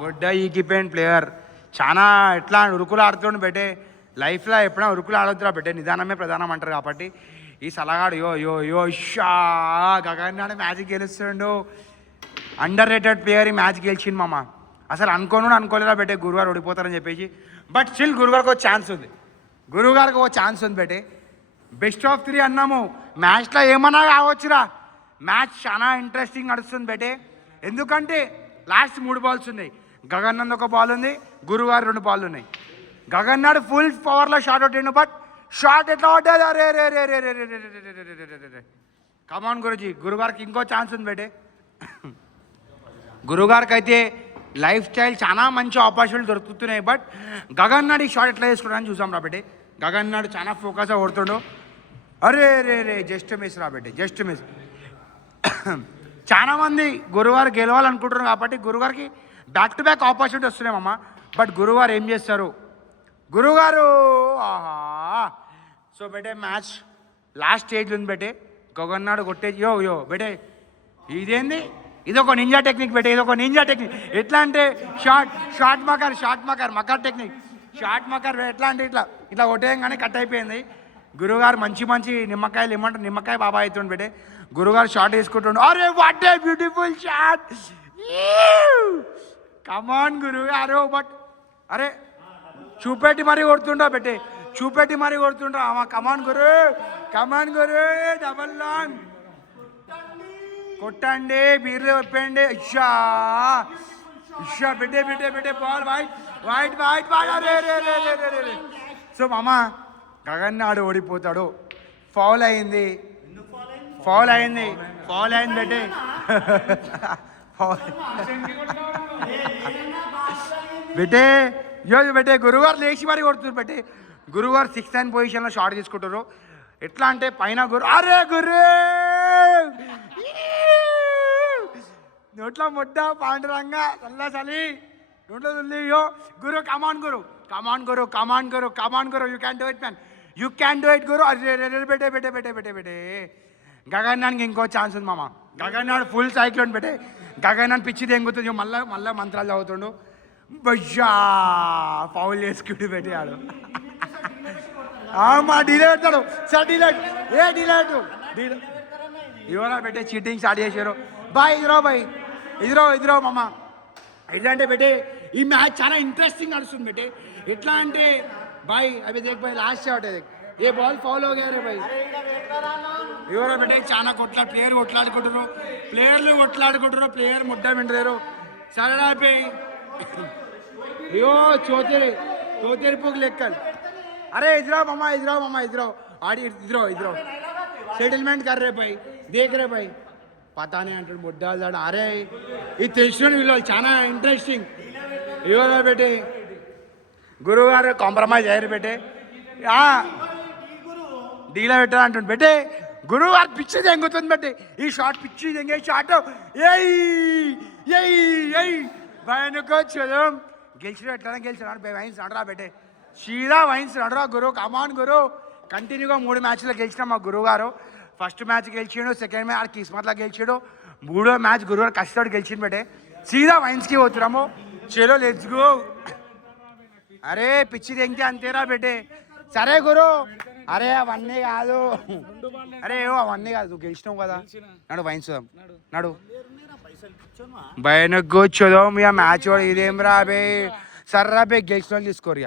ముడ్డ ఈకిపోయిన ప్లేయర్ చాలా ఎట్లా ఉరుకులు ఆడుతున్నాడు బెటే లైఫ్లో ఎప్పుడైనా ఉరుకులు ఆడొద్దురా బెటే నిదానమే ప్రధానం అంటారు కాబట్టి ఈ సలగాడు యో యో యో షా గగన్ నాడు మ్యాచ్ గెలుస్తుండు అండర్ రేటెడ్ ప్లేయర్ ఈ మ్యాచ్ గెలిచింది మామ అసలు అనుకోలేదా బెటే గురువారు ఓడిపోతారని చెప్పేసి బట్ స్టిల్ గురుగారికి ఒక ఛాన్స్ ఉంది గురుగారికి ఒక ఛాన్స్ ఉంది బెటే బెస్ట్ ఆఫ్ 3 అన్నాము మ్యాచ్లో ఏమన్నా కావచ్చురా మ్యాచ్ చాలా ఇంట్రెస్టింగ్ నడుస్తుంది బెటే ఎందుకంటే లాస్ట్ 3 బాల్స్ ఉన్నాయి గగన్ నందు ఒక బాల్ ఉంది గురువారు 2 బాల్ ఉన్నాయి గగన్ నాడు ఫుల్ పవర్లో షాట్ కొట్టిండు బట్ షాట్ ఎట్లా పడ్డది అరే రే రే రే రే రే కమాన్ గురుజీ గురుగారికి ఇంకో ఛాన్స్ ఉంది బేటే గురుగారికి అయితే లైఫ్ స్టైల్ చాలా మంచి ఆపర్చునిటీ దొరుకుతున్నాయి బట్ గగన్ నాడు ఈ షాట్ ఎట్లా చేసుకోవడానికి చూసాం రా బేటే గగన్ నాడు చాలా ఫోకస్గా కొడుతుండు అరే రే రే జస్ట్ మిస్ రా బేటే జస్ట్ మిస్ చాలామంది గురువారు గెలవాలనుకుంటున్నారు కాబట్టి గురుగారికి బ్యాక్ టు బ్యాక్ ఆపర్చునిటీ వస్తున్నాయమ్మా బట్ గురువారు ఏం చేస్తారు గురుగారు ఆహా సో బేటే మ్యాచ్ లాస్ట్ స్టేజ్లో ఉంది బేటే గగన్నాడు కొట్టే యో యో బేటే ఇదేంది ఇదొక నింజా టెక్నిక్ బేటే ఇదొక నింజా టెక్నిక్ ఎట్లా అంటే short Makar technique short Makar ఎట్లా అంటే ఇట్లా ఇట్లా కొట్టేయంగానే కట్ అయిపోయింది గురుగారు మంచి నిమ్మకాయలు ఏమంటారు నిమ్మకాయ బాబా అవుతుండు బేటే గురుగారు షాట్ వేసుకుంటుండు అరే వాట్ ఏ బ్యూటిఫుల్ షాట్ కమాన్ గురుగారు బట్ అరే చూపెట్టి మరీ కొడుతుండో బెట్టే చూపెట్టి మరీ కొడుతుండ్రా అమ్మ కమాన్ గురు డబల్ లాంగ్ కొట్టండి బీర్లు చెప్పండి ఇషా బెట్టే బాల్ వైట్ అరే రే సో మామ గగన్ ఆడు ఓడిపోతాడు ఫౌల్ అయింది బెట్టే బెట్టే యో బెట్టే గురువారు లేచి మరీ కొడుతున్నారు బెట్టే గురువారు 6th 9 పొజిషన్లో షాట్ తీసుకుంటారు ఎట్లా అంటే పైన అరే గురు నోట్లో ముడ్డ పాండురంగా చల్లి నోట్లో yo Guru come on Guru you can do it man అరే బెట్టే గగన్ నానికి ఇంకో ఛాన్స్ ఉంది మామ గగన్ నాడు ఫుల్ సైక్లోన్ బెట్టే గగన్ నాడు పిచ్చి దెంగుతుంది మళ్ళీ మంత్రాలు చదువుతుండు బయ్యా ఫౌల్ చేసుకుంటూ పెట్టాడు మా డీలే పెడతాడు సార్ డీలేట్ ఇవరా పెట్టే చీటింగ్ స్టార్ట్ చేశారు బాయ్ ఇదిరో మామ ఎట్లా అంటే పెట్టే ఈ మ్యాచ్ చాలా ఇంట్రెస్టింగ్ నడుస్తుంది పెట్టే ఎట్లా అంటే బాయ్ అవి దేక్ బాయ్ లాస్ట్ షాట్ ఏ బాల్ ఫౌల్ हो गया रे भाई ఎవరో బెటే చాలా ప్లేయర్ కొట్లాడుకుంటారు ప్లేయర్లు కొట్లాడుకుంటారు ప్లేయర్ ముడ్డ వింటారు సరేనా అయిపోయి అయ్యో चौथे पुग लेकर अरे इधर आओ मामा इधर आओ आड़ी इधर आओ सेटलमेंट कर रहे भाई देख रहे भाई पता नहीं अंटर मुड्डा जाना अरे ये తెలిసిన వీళ్ళు చాలా ఇంట్రెస్టింగ్ ఇవ్వరా బేటే గురువు గారు కాంప్రమైజ్ అయ్యారు బేటే డీలా పెట్టా అంటుంది బేటే గురువు గారు పిచ్చి దెంగుతుంది బేటే ఈ షాట్ పిచ్చి దెంగే షాట్ భయనుకో చదవం గెలిచిన ఎట్లా గెలిచినాడు వైన్స్ నడరా బేటే సీదా వైన్స్ నడరా గురు కమాన్ గురు కంటిన్యూగా 3 మ్యాచ్లో గెలిచిన మా గురువు గారు ఫస్ట్ మ్యాచ్ గెలిచాడు సెకండ్ మ్యాచ్ కిస్మత్లో గెలిచాడు 3వ మ్యాచ్ గురువు గారు కష్టపడి గెలిచింది బేటే సీదా వైన్స్కి పోతున్నాము చలో లెట్స్ గో అరే పిచ్చి దెంగితే అంతేరా బేటే సరే గురు అరే అవన్నీ కాదు అరే అవన్నీ కాదు నువ్వు గెలిచినావు కదా నడు వైన్స్ నడు బయనకు కూర్చోదాం ఇక మ్యాచ్ కూడా ఇదేం రాబే సర్రా బే గెలిచిన వాళ్ళు తీసుకోరు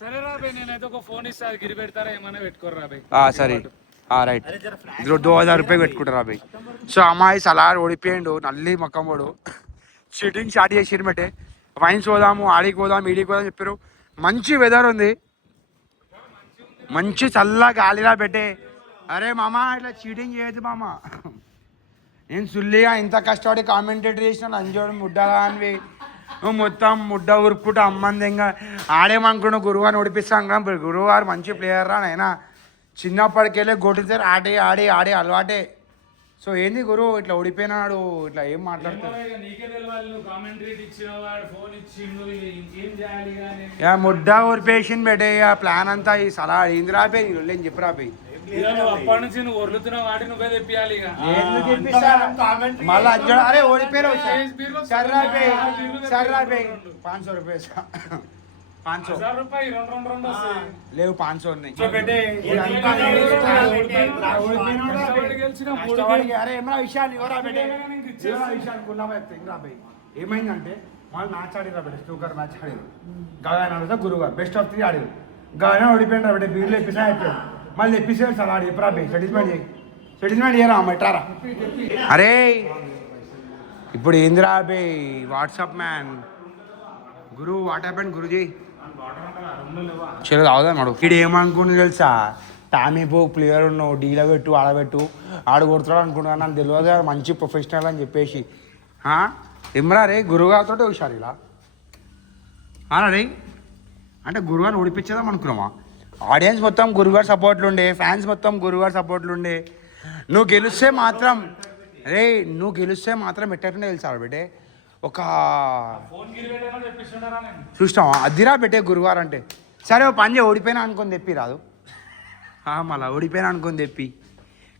సరే రాబే నేనైతే ఒక ఫోన్ ఇస్తా గిరి పెడతారా ఏమైనా పెట్టుకోరు రాబే సరే రైట్ 2000 రూపాయలు పెట్టుకుంటారా బే సో అమ్మాయి సలార్ ఓడిపోయిండు నల్లి మొక్కమ్మడు షూటింగ్ స్టార్ట్ చేసిరు బట్టే వైన్స్ పోదాము ఆడికి పోదాం ఈడికి పోదాం చెప్పారు మంచి వెదర్ ఉంది మంచి చల్ల గాలిలా పెట్టే అరే మామ ఇట్లా చీటింగ్ చేయొద్దు మామ నేను సుల్లిగా ఇంత కష్టపడి కామెంటేటర్ చేసిన అంజోడు ముడ్డగా అనివి నువ్వు మొత్తం ముడ్డ ఉరుపుకుంటూ అమ్మందింగా ఆడేమనుకున్నావు గురువారిని ఓడిపిస్తాం గురువారు మంచి ప్లేయర్ రా నైనా చిన్నప్పటికెళ్ళి గొడ్డుతారు ఆడి ఆడి ఆడి అలవాటే సో ఏంది గురు ఇట్లా ఓడిపోయినాడు ఇట్లా ఏం మాట్లాడుతాడు ముడ్డ ఊరిపేషన్ పెట్టే ప్లాన్ అంతా ఈ సలహా అడిగింది రాపోయి నేను చెప్పి రాపోయి అప్పటి నుంచి నువ్వు ఒర్లుతున్నావు వాటి నువ్వే తెప్పియాలి మళ్ళీ అంజడు అరే ఓడిపోయారు సరే రాపోయి 500 రూపాయలు 500 లేవు 500 ఉన్నాయి అరే ఏమన్నా విషయాలు ఎవరా పెట్టే విషయాలు రాబోయ్ ఏమైందంటే వాళ్ళు మ్యాచ్ ఆడిరా పెట్టే స్టూకర్ మ్యాచ్ ఆడారు గగాయన ఆడుతా గురుగారు బెస్ట్ ఆఫ్ 3 ఆడారు గగాయన ఓడిపోయినా పెట్టే బీర్లు ఎప్పిసా అయిపోయాడు మళ్ళీ ఎప్పిసేది సార్ ఆడి ఎప్పుడు రాబోయ్ సెటిల్మెంట్ చేయరా అమ్మ ఎట్రారా అరే ఇప్పుడు ఏంది రాబోయ్ WhatsApp man Guru what happened Guruji చలో తాగుదాం మాడు ఇక్కడ ఏమనుకుని తెలుసా టామీ పో ప్లేయర్ ఉన్నావు డీలో పెట్టు ఆడబెట్టు ఆడ కొడుతున్నాడు అనుకున్నాను నాకు తెలియదు కదా మంచి ప్రొఫెషనల్ అని చెప్పేసి ఏమరా రే గురుగారితో హుషారు ఇలా రే అంటే గురుగారు ఓడిపించేదాం అనుకున్నామా ఆడియన్స్ మొత్తం గురుగారు సపోర్ట్లు ఉండే ఫ్యాన్స్ మొత్తం గురుగారు సపోర్ట్లు ఉండే నువ్వు గెలిస్తే మాత్రం ఎట్టకుండా తెలుసా బేటే ఒక చూసినావా అదిరా పెట్టే గురువారు అంటే సరే ఓ పని ఓడిపోయినా అనుకొని తెప్పి రాదు మళ్ళీ ఓడిపోయినా అనుకొని తెప్పి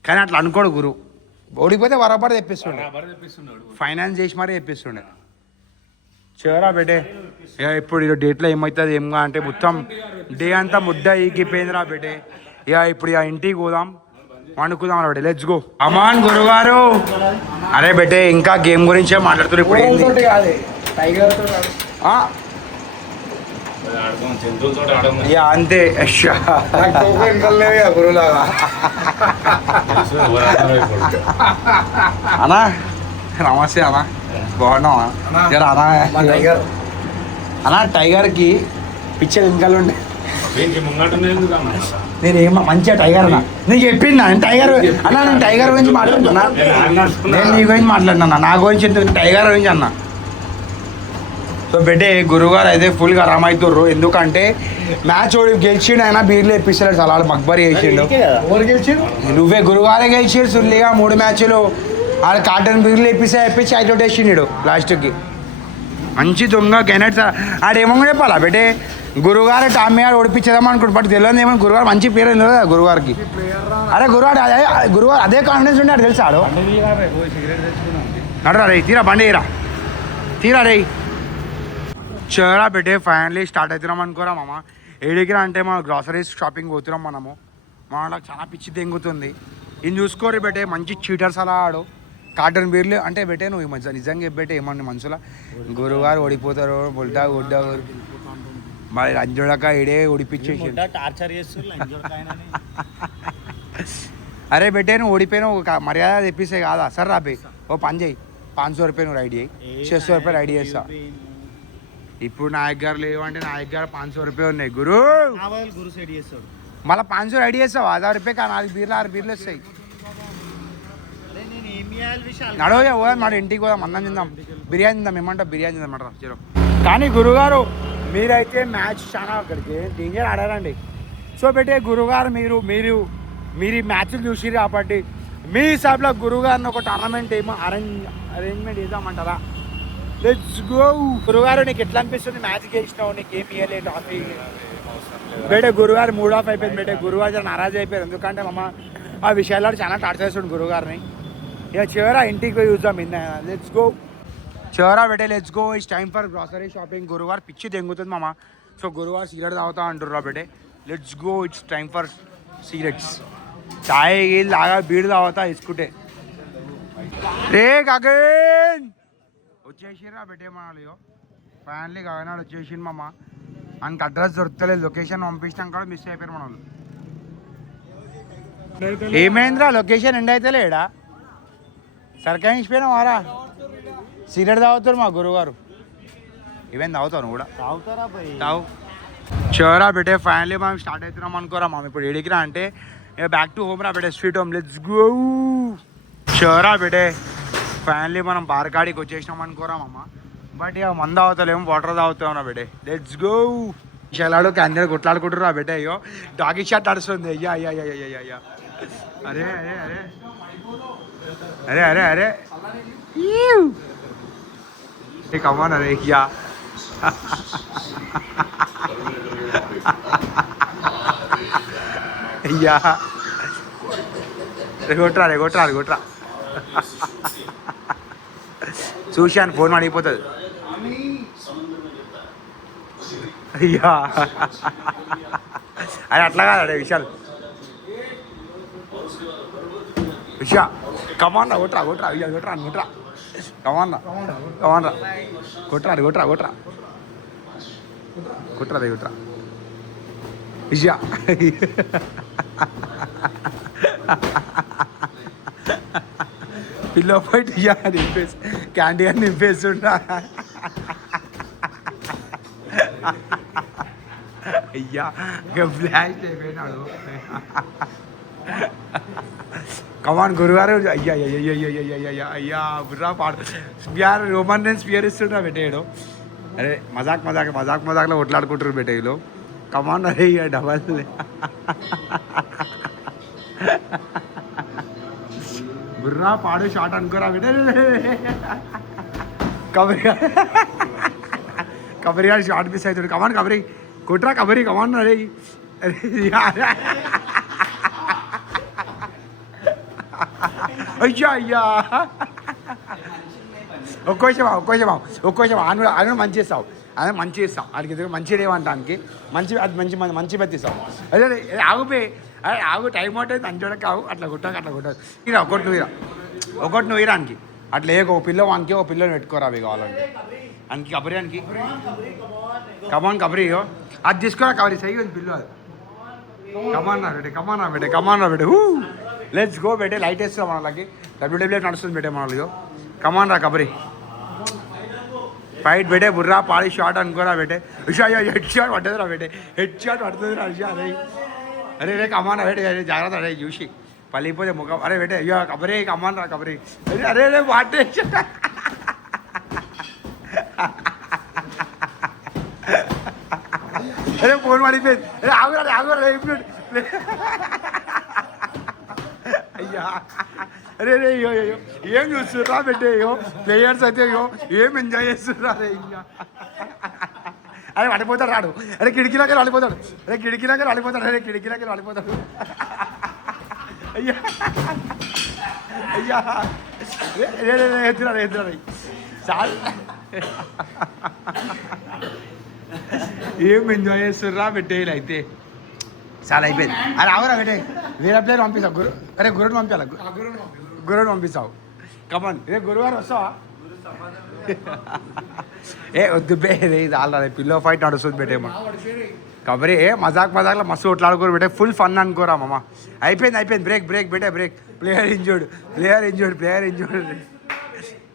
కానీ అట్లా అనుకోడు గురు ఓడిపోతే బరాబర్ తెప్పిస్తుండే ఫైనాన్స్ చేసి మరీ తెప్పిస్తుండే చివరా బేటే ఇప్పుడు డేట్లో ఏమవుతుంది ఏమగా అంటే మొత్తం డే అంతా ముద్ద ఈగిపోయిందిరా బేటే ఇప్పుడు ఇంటికి పోదాం వండుకుందాం బేటే లెట్స్ గో అమాన్ గురుగారు అరే బేటే ఇంకా గేమ్ గురించే మాట్లాడుతున్నారు ఇప్పుడు అంతే గురువులాగా అన్నా నమస్తే అన్నా బాగున్నావా అన్నా టైగర్కి పిక్చర్ వెనకాల ఉండే నేను ఏమో మంచిగా టైగర్ అన్నా నేను చెప్పిందా టైగర్ అన్నా నేను టైగర్ గురించి మాట్లాడుతున్నా నేను నీ గురించి మాట్లాడినా నా గురించి టైగర్ గురించి అన్నా సో బెటే గురుగారు అయితే ఫుల్గా రామవుతుర్రు ఎందుకంటే మ్యాచ్ గెలిచిండు అయినా బీర్లు ఎప్పిస్తాడు చాలా మక్బరి చేసిండు నువ్వే గురుగారే గెలిచిండు సుల్లిగా 3 మ్యాచ్లు ఆడ కాటన్ బీర్లు ఎప్పించి అయితోటి వేసిండు లాస్ట్కి మంచి దొంగ కెనెట్స్ ఆడేమో చెప్పాలా బెటే గురుగారు టామీ గారు ఓడిపించేదాం అనుకుంటు బట్ తెలియదు ఏమో గురుగారు మంచి పేరు ఉంది కదా గురుగారికి అరే గురుగారు అదే కాన్ఫిడెన్స్ ఉండే తెలుసా ఆడు నడరా రే తీరా బండి తీరా రే చరా బెటే ఫైనల్లీ స్టార్ట్ అవుతున్నాం అనుకోరా మామ ఏడికిరా అంటే మన గ్రాసరీస్ షాపింగ్ పోతున్నాం మనము మనకు చాలా పిచ్చి తెంగుతుంది ఇది చూసుకోరు బెటే మంచి చీటర్స్ అలా ఆడు కాటన్ బీర్లు అంటే బెటే నువ్వు మంచిగా నిజంగా బెటే ఏమన్నా మనసులో గురుగారు ఓడిపోతారు బుల్టా గుడ్డ మరి లంజోడక ఇడే ఉడిపించేసి టార్చర్ చేస్తున్నారు అరే బెట్టే నువ్వు ఓడిపోయినావు ఒక మర్యాద తెప్పిస్తే కాదా సరే రాబే ఓ పని చేయి 500 రూపాయలు నువ్వు రెడీ అయ్యి 600 రూపాయలు రెడీ చేస్తా ఇప్పుడు నా దగ్గర లేవంటే నా దగ్గర 500 రూపాయలు ఉన్నాయి గురు గురు సెట్ చేస్తాడు మళ్ళీ 500 రెడీ చేస్తావు 1000 రూపాయలు 4 బీర్లు 6 బీర్లు వస్తాయి నడవగా పోదాం మన ఇంటికి పోదాం అన్నం తిందాం బిర్యానీ తిందాం ఏమంటావు బిర్యానీ తిందాం అంటారా చలో కానీ గురుగారు మీరైతే మ్యాచ్ చాలా అక్కడికి డేంజర్ ఆడారండి సో పెట్టే గురుగారు మీరు ఈ మ్యాచ్లు చూసిరు కాబట్టి మీ హిసాబ్లో గురుగారిని ఒక టోర్నమెంట్ ఏమో అరేంజ్మెంట్ చేద్దామంటారా లెట్స్ గో గురుగారు నీకు ఎట్లా అనిపిస్తుంది మ్యాచ్ గెలిచినావు నీకు ఏమి ఇవ్వలేదు ట్రాఫీ బేటే గురుగారు మూడ్ ఆఫ్ అయిపోయింది బేటే గురుగారు చాలా నారాజ్ అయిపోయారు ఎందుకంటే మమ్మ ఆ విషయాల్లో చాలా టార్చర్ చేస్తుండు గురుగారిని ఇక చివరా ఇంటికి పోయి చూద్దాం లెట్స్ గో చివరా బేటే let's go it's time for grocery shopping గురువారు పిచ్చి దెంగుతుంది మామ సో గురువారు సిగరెట్ తాగుతా అంటుర్రా బేటే let's go it's time for cigarettes చాయ్ గీళ్ళు తాగా బీడు తాగుతా ఇసుకుంటే రే గగన్ వచ్చేసిరా బేటే మనలో ఫ్యాన్లీ గగనాడు వచ్చేసింది మామ మనకి అడ్రస్ దొరుకుతలేదు లొకేషన్ పంపించినాం కూడా మిస్ అయిపోయారు మన వాళ్ళు ఏమైందిరా లొకేషన్ ఎండ్ అయితే లేడా సరికాయించిపోయినా వారా సిగరెట్ తాగుతారు మా గురువుగారు ఇవేం తాగుతాను కూడా తాగుతారా తావు చివరా బెటే ఫైనలీ మనం స్టార్ట్ అవుతున్నాం అనుకోరా మామ ఇప్పుడు ఎడికిరా అంటే బ్యాక్ టు హోమ్ రా బెటే స్వీట్ హోమ్ లెట్స్ గో చివరా బెటే ఫైనలీ మనం బార్కాడికి వచ్చేసినాం అనుకోరా మామ బట్ ఇక మంద తాగుతలేము వాటర్ తాగుతాం రా బెటే లెట్స్ గో చెల్లాడు క్యాండిడేట్ కొట్లాడుకుంటురా బెటే అయ్యో డాగి షాట్ నడుస్తుంది అయ్యా అయ్యా అయ్యా అయ్యా అయ్యా అరే అరే అరే అరే అరే అరే కమాన్ అరే యా అయ్యా కొట్రా రే కొట్రా కొట్రా చూశాను ఫోన్ అడిగిపోతుంది అయ్యా అది అట్లా కాదు విశాల్ విషా కమాన్ రా కొట్రా కొట్రా అయ్యా కొట్రా కొట్రా కమాన్ రా కొట్రా కొట్రా కొట్రా కొట్రా రే కొట్రా విషా పిల్లో పోయి ఇయ్యా నింపేసి క్యాండీ అని నింపేస్తుంటా అయ్యా ఫ్లాష్ అయిపోయినాడు కమాన్ గురువారు అయ్యా అయ్యా అయ్యా బుర్రా పాడు స్పియర్ రోమన్ నేను స్పియర్ ఇస్తుంటా పెట్టేయడం అరే మజాక్లో కొట్లాడుకుంటారు పెట్టేయలో కమాన్ అరే ఇయ్యా డబల్ బుర్రా పాడు షాట్ అనుకోరా పెట్టే కబరి గారు షాట్ మిస్ అవుతాడు కమాన్ కబరి కొట్రా కబరి కమాన్ అరే అయ్యా అయ్యా ఒక్కోశం ఆయన మంచి చేస్తావు అదే మంచి చేస్తావు వాడికి ఎదురు మంచిగా ఏమంటానికి అది మంచి బతిస్తావు అదే ఆగుపోయి అదే ఆగు టైం అవుతుంది అంచోడక ఆగు అట్లా కొట్టదు ఇరా ఒకటి నువ్వు ఇరానికి అట్లా ఏ ఒక పిల్ల వానికి ఒక పిల్లని పెట్టుకోరా అవి కావాలంటే అనికి కబరియానికి కమాన్ కబరి అది తీసుకోరా కబరి సై పిల్లు అది కమాన్ రా బెటే లెట్స్ గో బెటే లైట్ వేస్తాం మనకి డబ్ల్యూడబ్ల్యూఎఫ్ నడుస్తుంది బెటే మనలో కమాన్ రా కబరి ఫైట్ బెటే బుర్రా పాడి షాట్ అనుకోరా బెటే ఉషా హెడ్ షాట్ పడుతుంది రా బెటే హెడ్ షాట్ పడుతుంది రా ఉషా అరే రే కమాన్ రా బెటే అరే జాగ్రత్త అరే చూసి పలిపోతే ముఖం అరే బెటే అయ్యో కబరి కమాన్ రా కబరి అరే రే వాటే అరే ఫోన్ పడిపోయింది అరే ఆగురా అయ్యా అరే రే అయ్యో ఏం చూస్తుర్రా పెట్టే ప్లేయర్స్ అయితే ఏం ఎంజాయ్ చేస్తుర్రా రే అయ్యా అరే పడిపోతాడు రాడు అరే కిటికీలోకి పడిపోతాడు అరే కిటికీలోకి పడిపోతాడు అయ్యా అయ్యా ఎత్తురా చాలు ఏం ఎంజాయ్ చేస్తుర్రా పెట్టేయాలి అయితే చాలా అయిపోయింది అరే ఆవురా పెట్టే వేరే ప్లేయర్ పంపిస్తావు గురుని పంపించాలి గురుని పంపిస్తావు కమాన్ రే గురువారు వస్తావా ఏ వద్దు బే ఇది ఆల్రెడీ పిల్లో ఫైట్ నడుస్తుంది పెట్టేమో కబరి ఏ మజాక్లో మస్తు కొట్లాడుకోరు పెట్టే ఫుల్ ఫన్ అనుకోరా మామ. అయిపోయింది బ్రేక్ బ్రేక్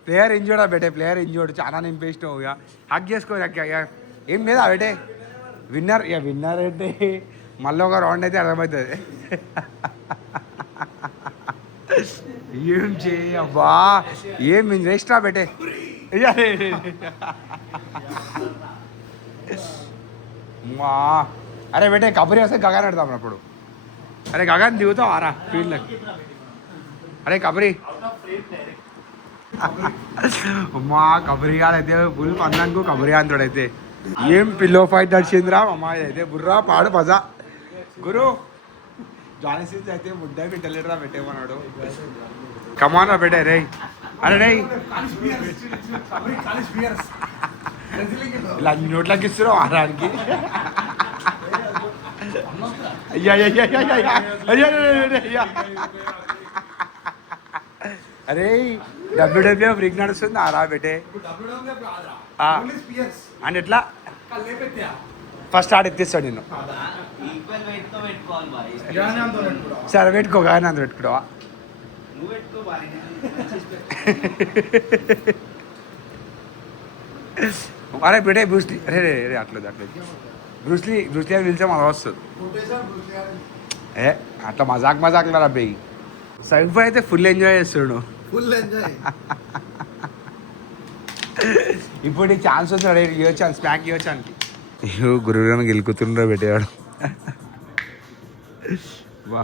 ప్లేయర్ ఇంజోర్డా బెటే ప్లేయర్ ఇంజోర్డ్ చాలా నింపేసినావు ఇక హక్ చేసుకో ఏం లేదా బెటే విన్నర్ అంటే మళ్ళీ ఒక రౌండ్ అయితే అర్థమవుతుంది. ఏం అబ్బా ఏం రెస్టా బెటే మా అరే బెటే కబరి వస్తే గగన్ ఆడతాం అప్పుడు. అరే గగన్ దిగుతావు ఆరా ఫీల్డ్లోకి. అరే కబరి అమ్మా కబరి గాడైతే ఫుల్ పందానికి కబరి అంతోడైతే ఏం పిల్లో ఫైట్ నడిచిందిరా అమ్మాయి అయితే బుర్రా పాడు మజా. గురు జానీ సీన్స్ అయితే ముద్ద పెట్టలేడురా పెట్టేమన్నాడు. కమాన్ పెట్టే రే అరే రే ఇలా నోట్లకి ఇస్తున్నావు ఆరానికి. అరే డబ్ల్యూడబ్ల్యూఎఫ్ రింగ్ నడుస్తుంది ఆరా బెటే అని ఎట్లా ఫస్ట్ ఆడ ఎత్తిస్తాడు నిన్ను. సరే పెట్టుకో కానీ అంత పెట్టుకుంటావా. అరే బెటే బ్రూస్లీ అరే రే అట్లేదు బ్రూస్లీ అని పిలిచా మన వస్తుంది. ఏ అట్లా మజాక్లా అబ్బాయి. సైఫ్ అయితే ఫుల్ ఎంజాయ్ చేస్తాడు. ఇప్పుడు నీకు ఛాన్స్ వస్తుంది ఇవ్వచ్చు స్మాక్ ఇవ్వచ్చు అని గురువులను గెలుకుతుండ్రో పెట్టేవాడు. వా